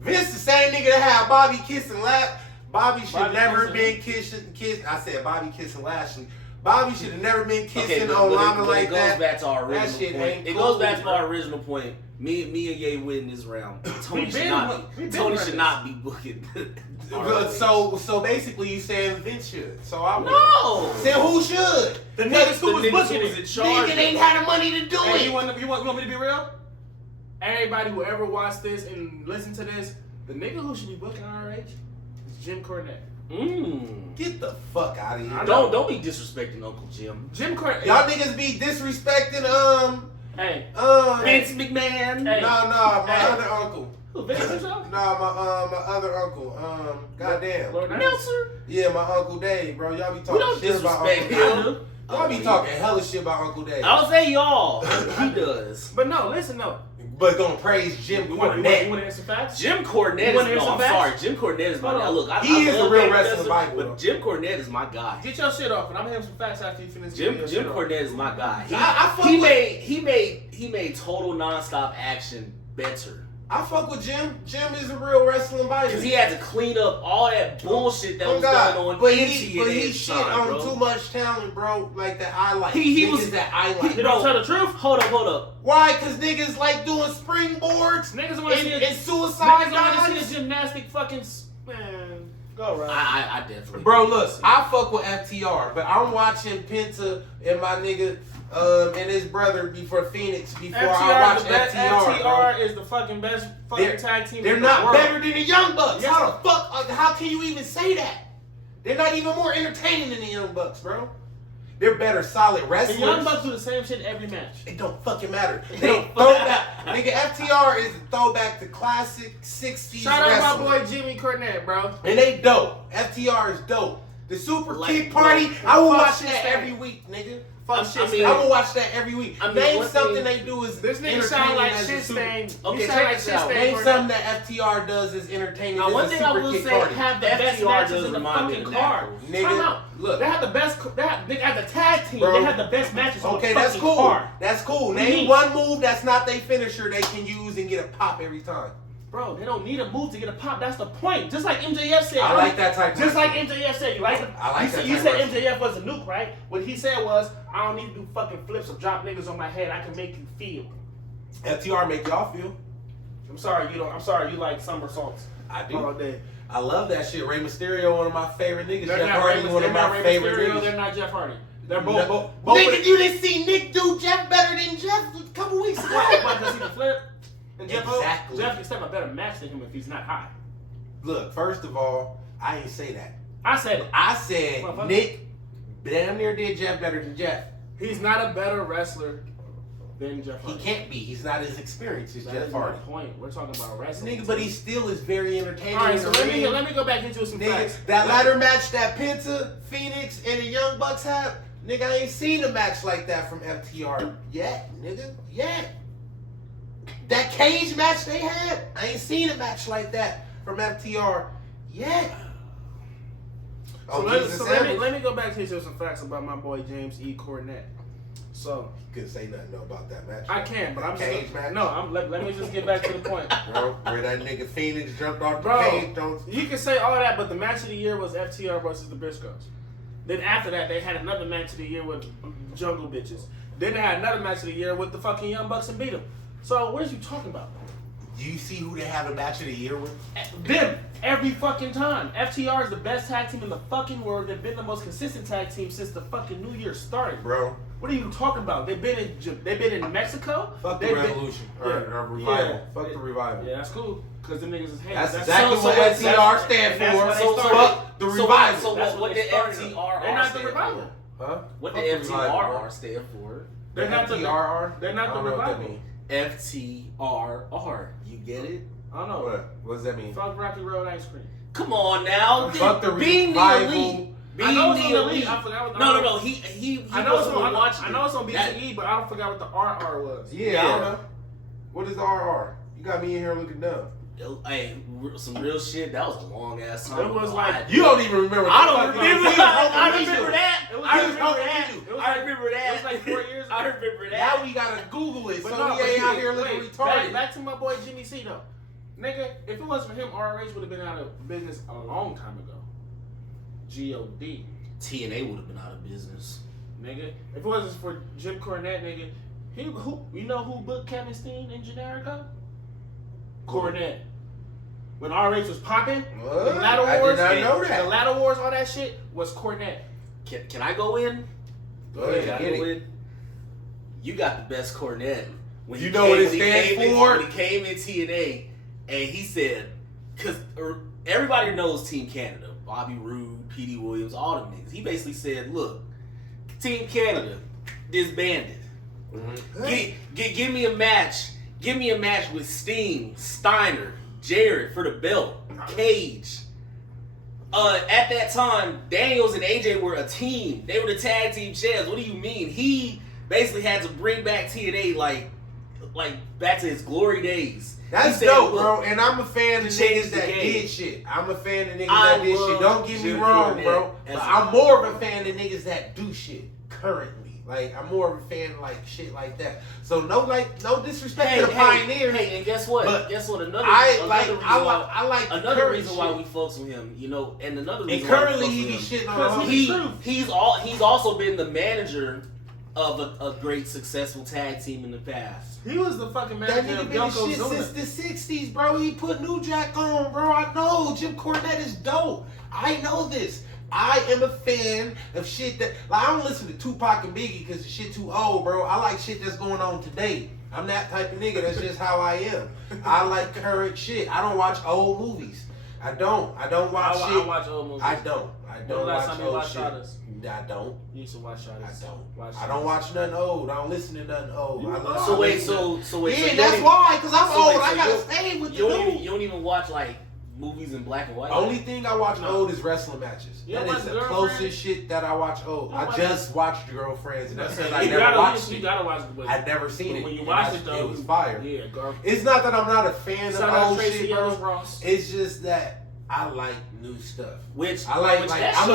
Vince, the same nigga that had Bobby kissing lap. Bobby should Bobby never kissing been kissed. I said Bobby kissing Lashley. Bobby should have never been kissing Okay, on Lana but like it goes that. back to our That original shit point. ain't It cool, goes back to bro. our original point. Me and Ye win this round. Tony We should been- not we be. been Tony running should not be booking. So basically you saying Vince should. So I would. No. Said who should? The niggas who was The niggas booking who was it. in charge. Nigga ain't had the money to do Hey, it. you want me to be real? Everybody who ever watched this and listened to this, the nigga who should be booking ROH is Jim Cornette. Get the fuck out of here. I know. Don't be disrespecting Uncle Jim. Jim Cornette. Y'all niggas be disrespecting Hey, Vince McMahon. Hey. my Hey. other uncle. Who, Vince himself? Nah, my other uncle. Goddamn. Lord Meltzer? Yeah, my Uncle Dave, bro. Y'all be We talking don't shit about disrespect Uncle him. Dave. Y'all be talking hella shit about Uncle Dave. I don't say y'all. He does. But no, listen, no. But gonna praise Jim You want to Cornette. hear some facts? Jim Cornette You wanna hear is some I'm facts? sorry. Jim Cornette is my Hold guy. on. Look, I He is love a real Dave wrestling Meltzer, Bible, though. but Jim Cornette is my guy. Get your shit off, and I'm gonna have some facts after you finish. Jim getting your shit off. Cornette is my guy. I fuck with- He made total nonstop action better. I fuck with Jim. Jim is a real wrestling Bible. Because he had to clean up all that bullshit that was God. going on But in he TNA shit time, on bro. too much talent, bro. Like that I like. He Niggas was- that I like. You don't tell the truth. Hold up. Why? Cause niggas like doing springboards Niggas want to see and suicide Niggas want to see dives. the gymnastic fucking man. Go right. I definitely. Bro, look, I fuck with FTR, but I'm watching Penta and my nigga and his brother before Phoenix before I watch the best. FTR. bro. FTR is the fucking best fucking tag team. They're in the not world. better than the Young Bucks. Yes. How the fuck? How can you even say that? They're not even more entertaining than the Young Bucks, bro. They're better, solid The wrestlers. Young Bucks do the same shit every match. It don't fucking matter. They throwback. Nigga, FTR is a throwback to classic 60s Shout out wrestling. my boy Jimmy Cornette, bro. And they dope. FTR is dope. The Super Like, Kick Party, bro, I will fuck watch shit that stand. every week, nigga. Fuck I shit. mean- I will watch that every week. I mean, Name one something thing- they do is This nigga entertaining sound like as a shit Super- stain. Okay, You sound check like this shit out. stain. Name Cornette. something that FTR does is entertaining Now, as one a thing I Super will Kick say, Party. Have the best FTR matches does in the remind me fucking of card. Knuckles. Nigga, Time out. look. They have the best. They have the tag team. Bro. They have the best matches on Okay, the that's fucking cool. card. That's cool. We Name need- one move that's not their finisher they can use and get a pop every time. Bro, they don't need a move to get a pop. That's the point. Just like MJF said. I like that type of Just like wrestling. MJF said. You like it? I like that You type said of MJF was a nuke, right? What he said was, I don't need to do fucking flips or drop niggas on my head. I can make you feel. FTR make y'all feel. I'm sorry you don't. I'm sorry you like somersaults I do. all day. I love that shit. Rey Mysterio, one of my favorite niggas. They're Jeff not Hardy, Rey one of Mysterio, my favorite Mysterio, niggas. they're not Jeff Hardy. They're No. both. Nigga, you didn't see Nick do Jeff better than Jeff a couple weeks ago. Why? Because he can flip. And Exactly. Jeff can step a better match than him if he's not high. Look, first of all, I ain't say that. I said it. I said Motherfucker. Nick damn near did Jeff better than Jeff. He's not a better wrestler than Jeff He Hardy. can't be. He's not as experienced as That Jeff is my Hardy. point. We're talking about wrestling. Nigga, but he still is very entertaining. All right, in so the let me ring. go back into some Nigga, facts. that ladder match that Penta, Phoenix, and the Young Bucks have, nigga, I ain't seen a match like that from FTR yet, nigga. Yet. That cage match they had, I ain't seen a match like that from FTR yet. So, let me go back to some facts about my boy James E. Cornette. So Couldn't say nothing though about that match. I can, but I'm Cage just match? no. Let me just get back to the point. Bro, where that nigga Phoenix jumped off the Bro, cage, don't. you can say all that, but the match of the year was FTR versus the Briscoes. Then after that, they had another match of the year with Jungle Bitches. Then they had another match of the year with the fucking Young Bucks and beat them. So what are you talking about? Do you see who they have a match of the year with? Them every fucking time. FTR is the best tag team in the fucking world. They've been the most consistent tag team since the fucking New Year started. Bro, What are you talking about? They've been in Mexico. fuck the They've been- Revolution. Yeah. Or Revival. Yeah. Fuck the Revival. Yeah, that's cool. Because the niggas is hands. That's exactly what that's- FTR stand and that's for. why they So started. fuck the Revival. So That's what what did they started. FTRR They're not the stand Revival. for? Huh? What Fuck did the Revival, FTRR bro. stand for? They're not the FTRR? They're not I the don't know what that Revival. means. FTRR. You get it? I don't know. What does that mean? Fuck Rocky Road ice cream. Come on now. Fuck the Being the Revival. elite. I Being know it's the on the elite. elite. I forgot what. No. He I know it's wasn't on. watching I know it's on That- BTE, but I don't forget what the RR was. Yeah, I Yeah. don't know. What is RR? You got me in here looking dumb. Hey, some real shit. That was a long ass time. It was ago. like- You don't even remember. I the don't fucking- remember. He was I helping me remember do. that. It was- I he was remember helping that. me do. It was I like- remember that. It was like 4 years ago. I remember Now that. we gotta Google it, But so no, we ain't but out here looking wait, retarded. Back to my boy Jimmy C though. Nigga, if it wasn't for him, ROH would have been out of business a long time ago. G-O-D. TNA would have been out of business. Nigga. If it wasn't for Jim Cornette, nigga, you know who booked Kevin Steen in Generico? Cornette. When ROH was popping, What? the Ladder I Wars, did not know that. the Ladder Wars, all that shit was Cornette. Can I go in? Go ahead, Can I get go it. in? You got the best cornet. When You he know came- what it when he stands came in- for? When he came in TNA, and he said, because everybody knows Team Canada, Bobby Roode, Petey Williams, all them niggas. He basically said, look, Team Canada disbanded. Mhm. Give me a match. Give me a match with Sting, Steiner, Jarrett for the belt. Cage. At that time, Daniels and AJ were a team. They were the tag team champs. What do you mean? He basically had to bring back TNA like back to his glory days. That's dope, bro. And I'm a fan of niggas that did shit. I'm a fan of niggas that did shit. Don't get me wrong, bro. But I'm more of a fan of niggas that do shit currently. Like, I'm more of a fan of like shit like that. So no disrespect to the pioneers. Hey, and guess what? Another reason why we fucks with him, you know, and another reason currently he be shitting on he's also been the manager of a great successful tag team in the past. He was the fucking that manager of nigga been shit since the 60s, bro. He put New Jack on, bro. I know Jim Cornette is dope. I know this. I am a fan of shit that, like, I don't listen to Tupac and Biggie because the shit too old, bro. I like shit that's going on today. I'm that type of nigga. That's just how I am. I like current shit. I don't watch old movies. I don't watch shit. I watch old movies. I don't watch old shit. I don't. You used to watch Shadows. I don't watch nothing old. I don't listen to nothing old. So wait. Yeah, that's why. Cause I'm old. I gotta stay with you. You don't even watch like movies in black and white. Only thing I watch old is wrestling matches. That is the closest shit that I watch old. I just watched Girlfriends, and that's because I never watched it. You gotta watch it. I'd never seen it. When you watch it, though, it was fire. Yeah, it's not that I'm not a fan of old shit, bro. Ross. It's just that I like new stuff. I'm a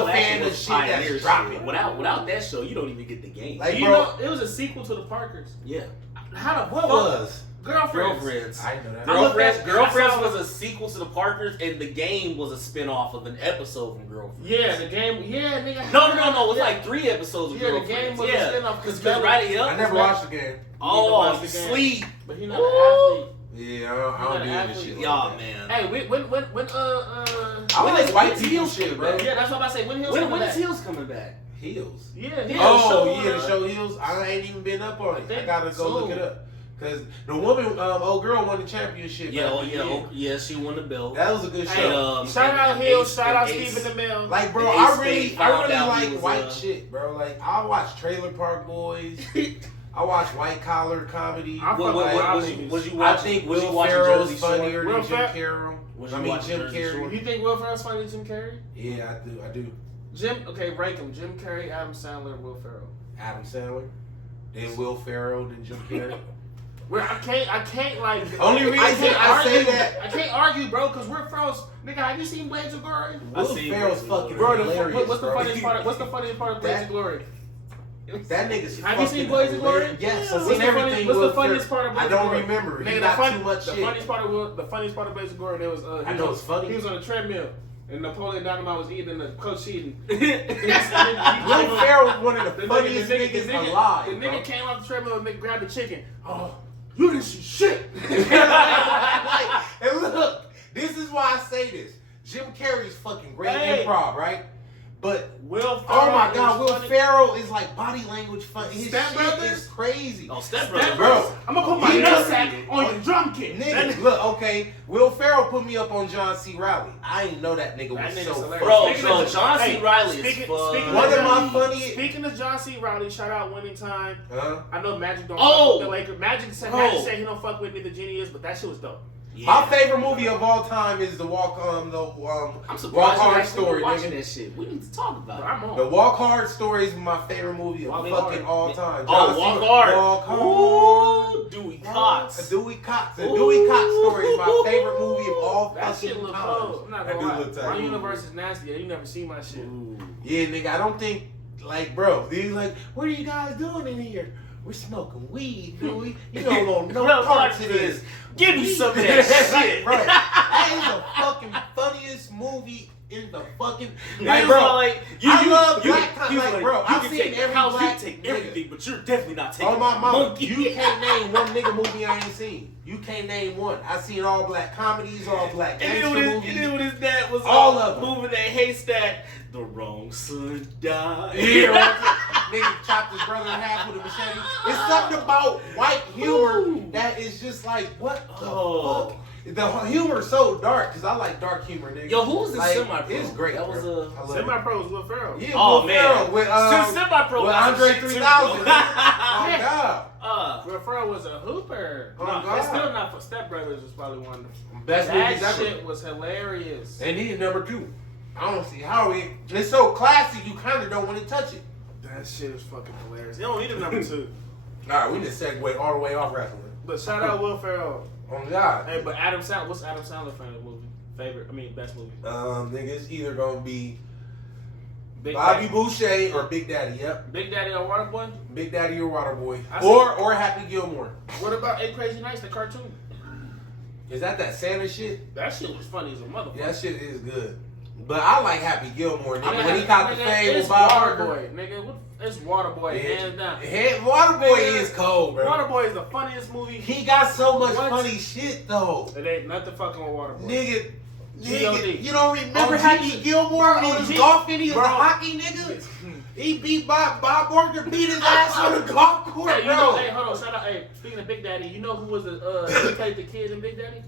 fan of shit that's dropping. Without that show, you don't even get the game. Like, bro, it was a sequel to the Parkers. Yeah. What was? Girlfriends. I know that. Girlfriends was a sequel to the Parkers, and the game was a spin-off of an episode from Girlfriends. Yeah, the game. Yeah, nigga. No. It was like 3 episodes of Girlfriends. The game was a spin-off. Because Riley I never watched the game. Oh, you sleep. But he's not an athlete. Yeah, I don't do this shit. Y'all, man. Hey, when I like white people shit, bro. Yeah, that's what I say. When is Heels coming back? Heels. Yeah. The show Heels. I ain't even been up on it. I gotta go look it up. Cause the woman, old girl, won the championship. Yeah, she won the belt. That was a good show. Shout out Hills, shout out Stephen DeMille. Like, bro, I really like white shit, bro. Like, I watch Trailer Park Boys. I watch white collar comedy. I think Will Ferrell's funnier than Jim Carrey. Jim Carrey. You think Will Ferrell's funnier than Jim Carrey? Yeah, I do. Rank them. Jim Carrey, Adam Sandler, Will Ferrell. Adam Sandler, then Will Ferrell, then Jim Carrey. Well, I can't like. Only reason I say that I can't argue, bro, because Will Ferrell's nigga. Have you seen Blades of Glory? Will Ferrell's fucking hilarious, what's the funniest part? What's the funniest part of Blades of Glory? That nigga's Have you seen Boyz and Glory? Yes, I've seen everything. What's the funniest part of Boyz? I don't remember. He got too much shit. The funniest part of Boyz and Glory, there was. I know it's funny. He was on a treadmill. And Napoleon Dynamite was eating and the coach cheating. Will Ferrell was one of the funniest niggas alive. The nigga came off the treadmill and grabbed the chicken. Oh, you didn't see shit. And look, this is why I say this. Jim Carrey's fucking great improv, right? But Will Ferrell is like body language funny. His shit is crazy. Oh, Step Brothers, bro. I'm gonna put my nutsack on your drum kit. Nigga, look, okay. Will Ferrell put me up on John C. Reilly. I didn't know that nigga was so funny. Bro, John C. Reilly is fun. One of my funniest. Speaking of John C. Reilly, shout out Winning Time. I know Magic don't fuck with the Lakers. Magic said he don't fuck with me, the genius, but that shit was dope. Yeah. My favorite movie of all time is the Walk Hard Story. Watching that shit. We need to talk about it. The Walk Hard Story is my favorite movie of fucking all time. Walk Hard. Ooh, Dewey Cox. The Dewey Cox story is my favorite movie of all fucking time. That look tight. My universe is nasty. You never seen my shit. Yeah, nigga. I don't think bro. He's like, what are you guys doing in here? We're smoking weed, Dewey. You don't want no parts of this. Give me some of that shit. Right. That is the fucking funniest movie in the fucking. Like, bro, I love black comedy. Bro, I've seen every black take everything, but you're definitely not taking. Oh my mama, you can't name one nigga movie I ain't seen. You can't name one. I seen all black comedies, all black gangster movies. And then when his dad was all of them moving that haystack, the wrong son died. Yeah, nigga chopped his brother in half with a machete. It's something about white humor that is just like, what the fuck? The humor is so dark because I like dark humor, nigga. Yo, who was the semi-pro? It's great. That was a semi-pro was Will Ferrell. Yeah, Will Ferrell with semi-pro with Andre 3000. Oh God. Referral was a hooper. Oh, No, God. it's still not for Step Brothers was probably one of the Best movies that ever. shit was hilarious. And he's number 2. I don't see how it's so classic. You kind of don't want to touch it. That shit is fucking hilarious. They don't need a number 2. All right, we just segue all the way off wrestling. But shout out Will Ferrell. Oh God. Hey, but what's Adam Sandler favorite movie? Best movie. Nigga, it's either gonna be Big Bobby Daddy. Boucher or Big Daddy. Yep, Big Daddy or Waterboy? Big Daddy or Waterboy, I or Happy Gilmore. What about 8 Crazy Nights, the cartoon? Is that Santa shit? That shit was funny as a motherfucker. Yeah, that shit is good. But I like Happy Gilmore, nigga. I mean, When he caught the fame it's with Bob Barker. Waterboy, nigga. It's Waterboy, hands down. Waterboy Nigga, is cold, bro. Waterboy is the funniest movie. He got so much What? funny shit though. It ain't nothing fucking with Waterboy. Nigga, G.O.D. you don't remember OG. Happy Gilmore when he was OG. golfing? He was Bro. a hockey nigga. He beat Bob Barker, beat his ass on the golf course, Hey, you bro. know, hey, hold on, shout out. Hey, speaking of Big Daddy, you know who was who played the kid in Big Daddy?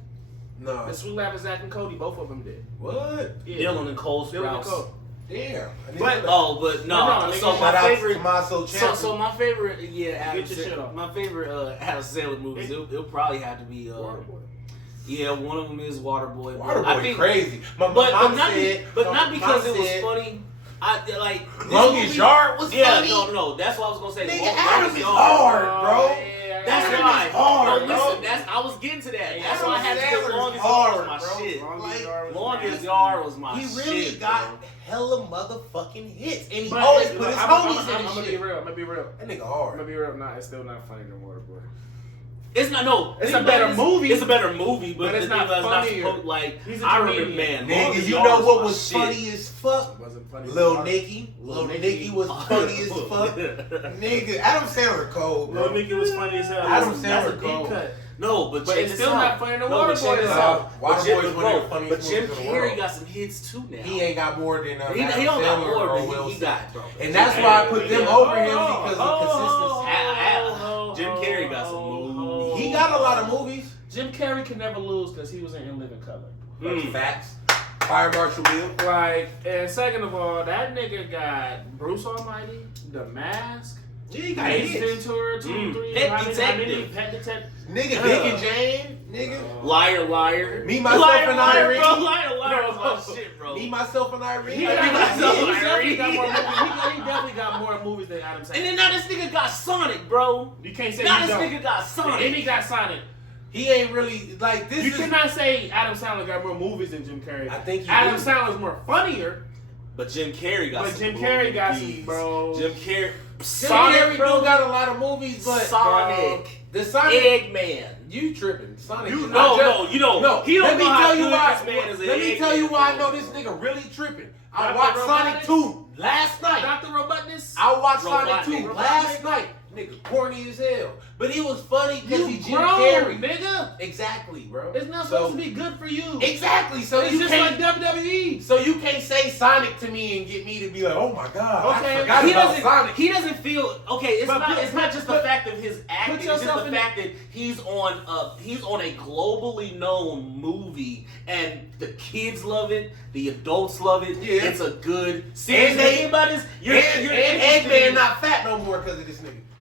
No. The Sweet Laughing Zach and Cody, both of them did. What? Dylan and Cole Dylan and Sprouse. Cole. Damn. But- But no. No, So nigga, my Shout out to favorite. Tommaso Ciampa. So my favorite, Adam Get your shit off. my favorite Adam Sandler movies. It'll probably have to be Waterboy. yeah, one of them is Waterboy. Waterboy I think, crazy. My but mom not said, not because it was said, funny. I like this Longest movie- Yard was Yeah, funny. no, that's what I was gonna say. Nigga, Longest Adam is Yard. hard, bro. Yeah, That's Adam why. is hard, no, bro. listen, I was getting to that. Yeah, That's why I had to Adam put Sandler's Longest hard, Yard was my bro. shit. Longest Yard was Longest nasty. Yard was my He shit. really got bro. hella motherfucking hits, and he But always it's- put his I'm homies in gonna his be shit. real. I'm gonna be real. That nigga I'm hard. gonna be real. Nah, it's still not funny than Waterboy. It's not no. It's think a better about it, movie. It's a better movie, but it's the not thing is, funnier. supposed- like He's a I remember, comedian. man. Nigga, Longest you Yard know what my was shit. funny as fuck? It wasn't funny. Lil Nicky. Lil Nicky was funny as fuck. Nigga, Adam Sandler cold, bro. Lil Nicky was funny as hell. Adam That's a Sandler deep cold. cut. No, but But check it's this still out. not funny than No, but Waterboy check this is. out. But Waterboy's Jim, one of the bro, funniest but Jim movies in the Carrey world. got some hits too now. He ain't got more than He Adam don't got Sandler more, or but Will he Smith. got, bro. And that's why I put them over him because of consistency. Jim Carrey got some movies. He got a lot of movies. Jim Carrey could never lose because he was in Living Color. Facts. Fire Marshal Bill. Like, and second of all, that nigga got Bruce Almighty, The Mask, Yeah, he got Ace hits. Ventura, 2, 3, Pet how many- Detective. Pet Detective. Nigga, Dick and Jane. Nigga. Liar, liar. Me, myself, Liar, and liar, Irene. bro. Liar, liar was my shit, bro. Me, myself, and Irene. He got- definitely Irene. got more movies. He definitely got more movies than Adam Sandler. And then now this nigga got Sonic, bro. You can't say Now he this don't. nigga got And Sonic. he got Sonic. He ain't really like this. You is, cannot say Adam Sandler got more movies than Jim Carrey. I think he Adam do. Sandler's more funnier. But Jim Carrey got But some Jim Carrey got some, movies. bro. Jim Carrey. Jim Sonic, Carrey bro. do got a lot of movies, but Sonic. the Sonic. Eggman. You tripping? Sonic. You- is No, not just- no, you know. No, He don't let me know how tell you good why. this man is. Let me tell you why I know this nigga really tripping. I Dr. watched Robotnik? Sonic 2 last night. Dr. Robotnik? I watched Sonic Robotnik. 2 last night. Nigga, corny as hell. But it was funny because You he Jim grown, Carrey. nigga. Exactly, bro. It's not So- supposed to be good for you. Exactly. So It's you just can't. like WWE. So you can't say Sonic to me and get me to be like, oh my god, Okay, I forgot He about doesn't. Sonic. He doesn't feel okay. It's But not. put- It's not just the put- fact of his acting. It's just yourself the in fact that he's on a globally known movie, and the kids love it. The adults love it. Yeah. It's a good series. And The they- thing about this, you're and interested Eggman in- not fat no more because of this nigga.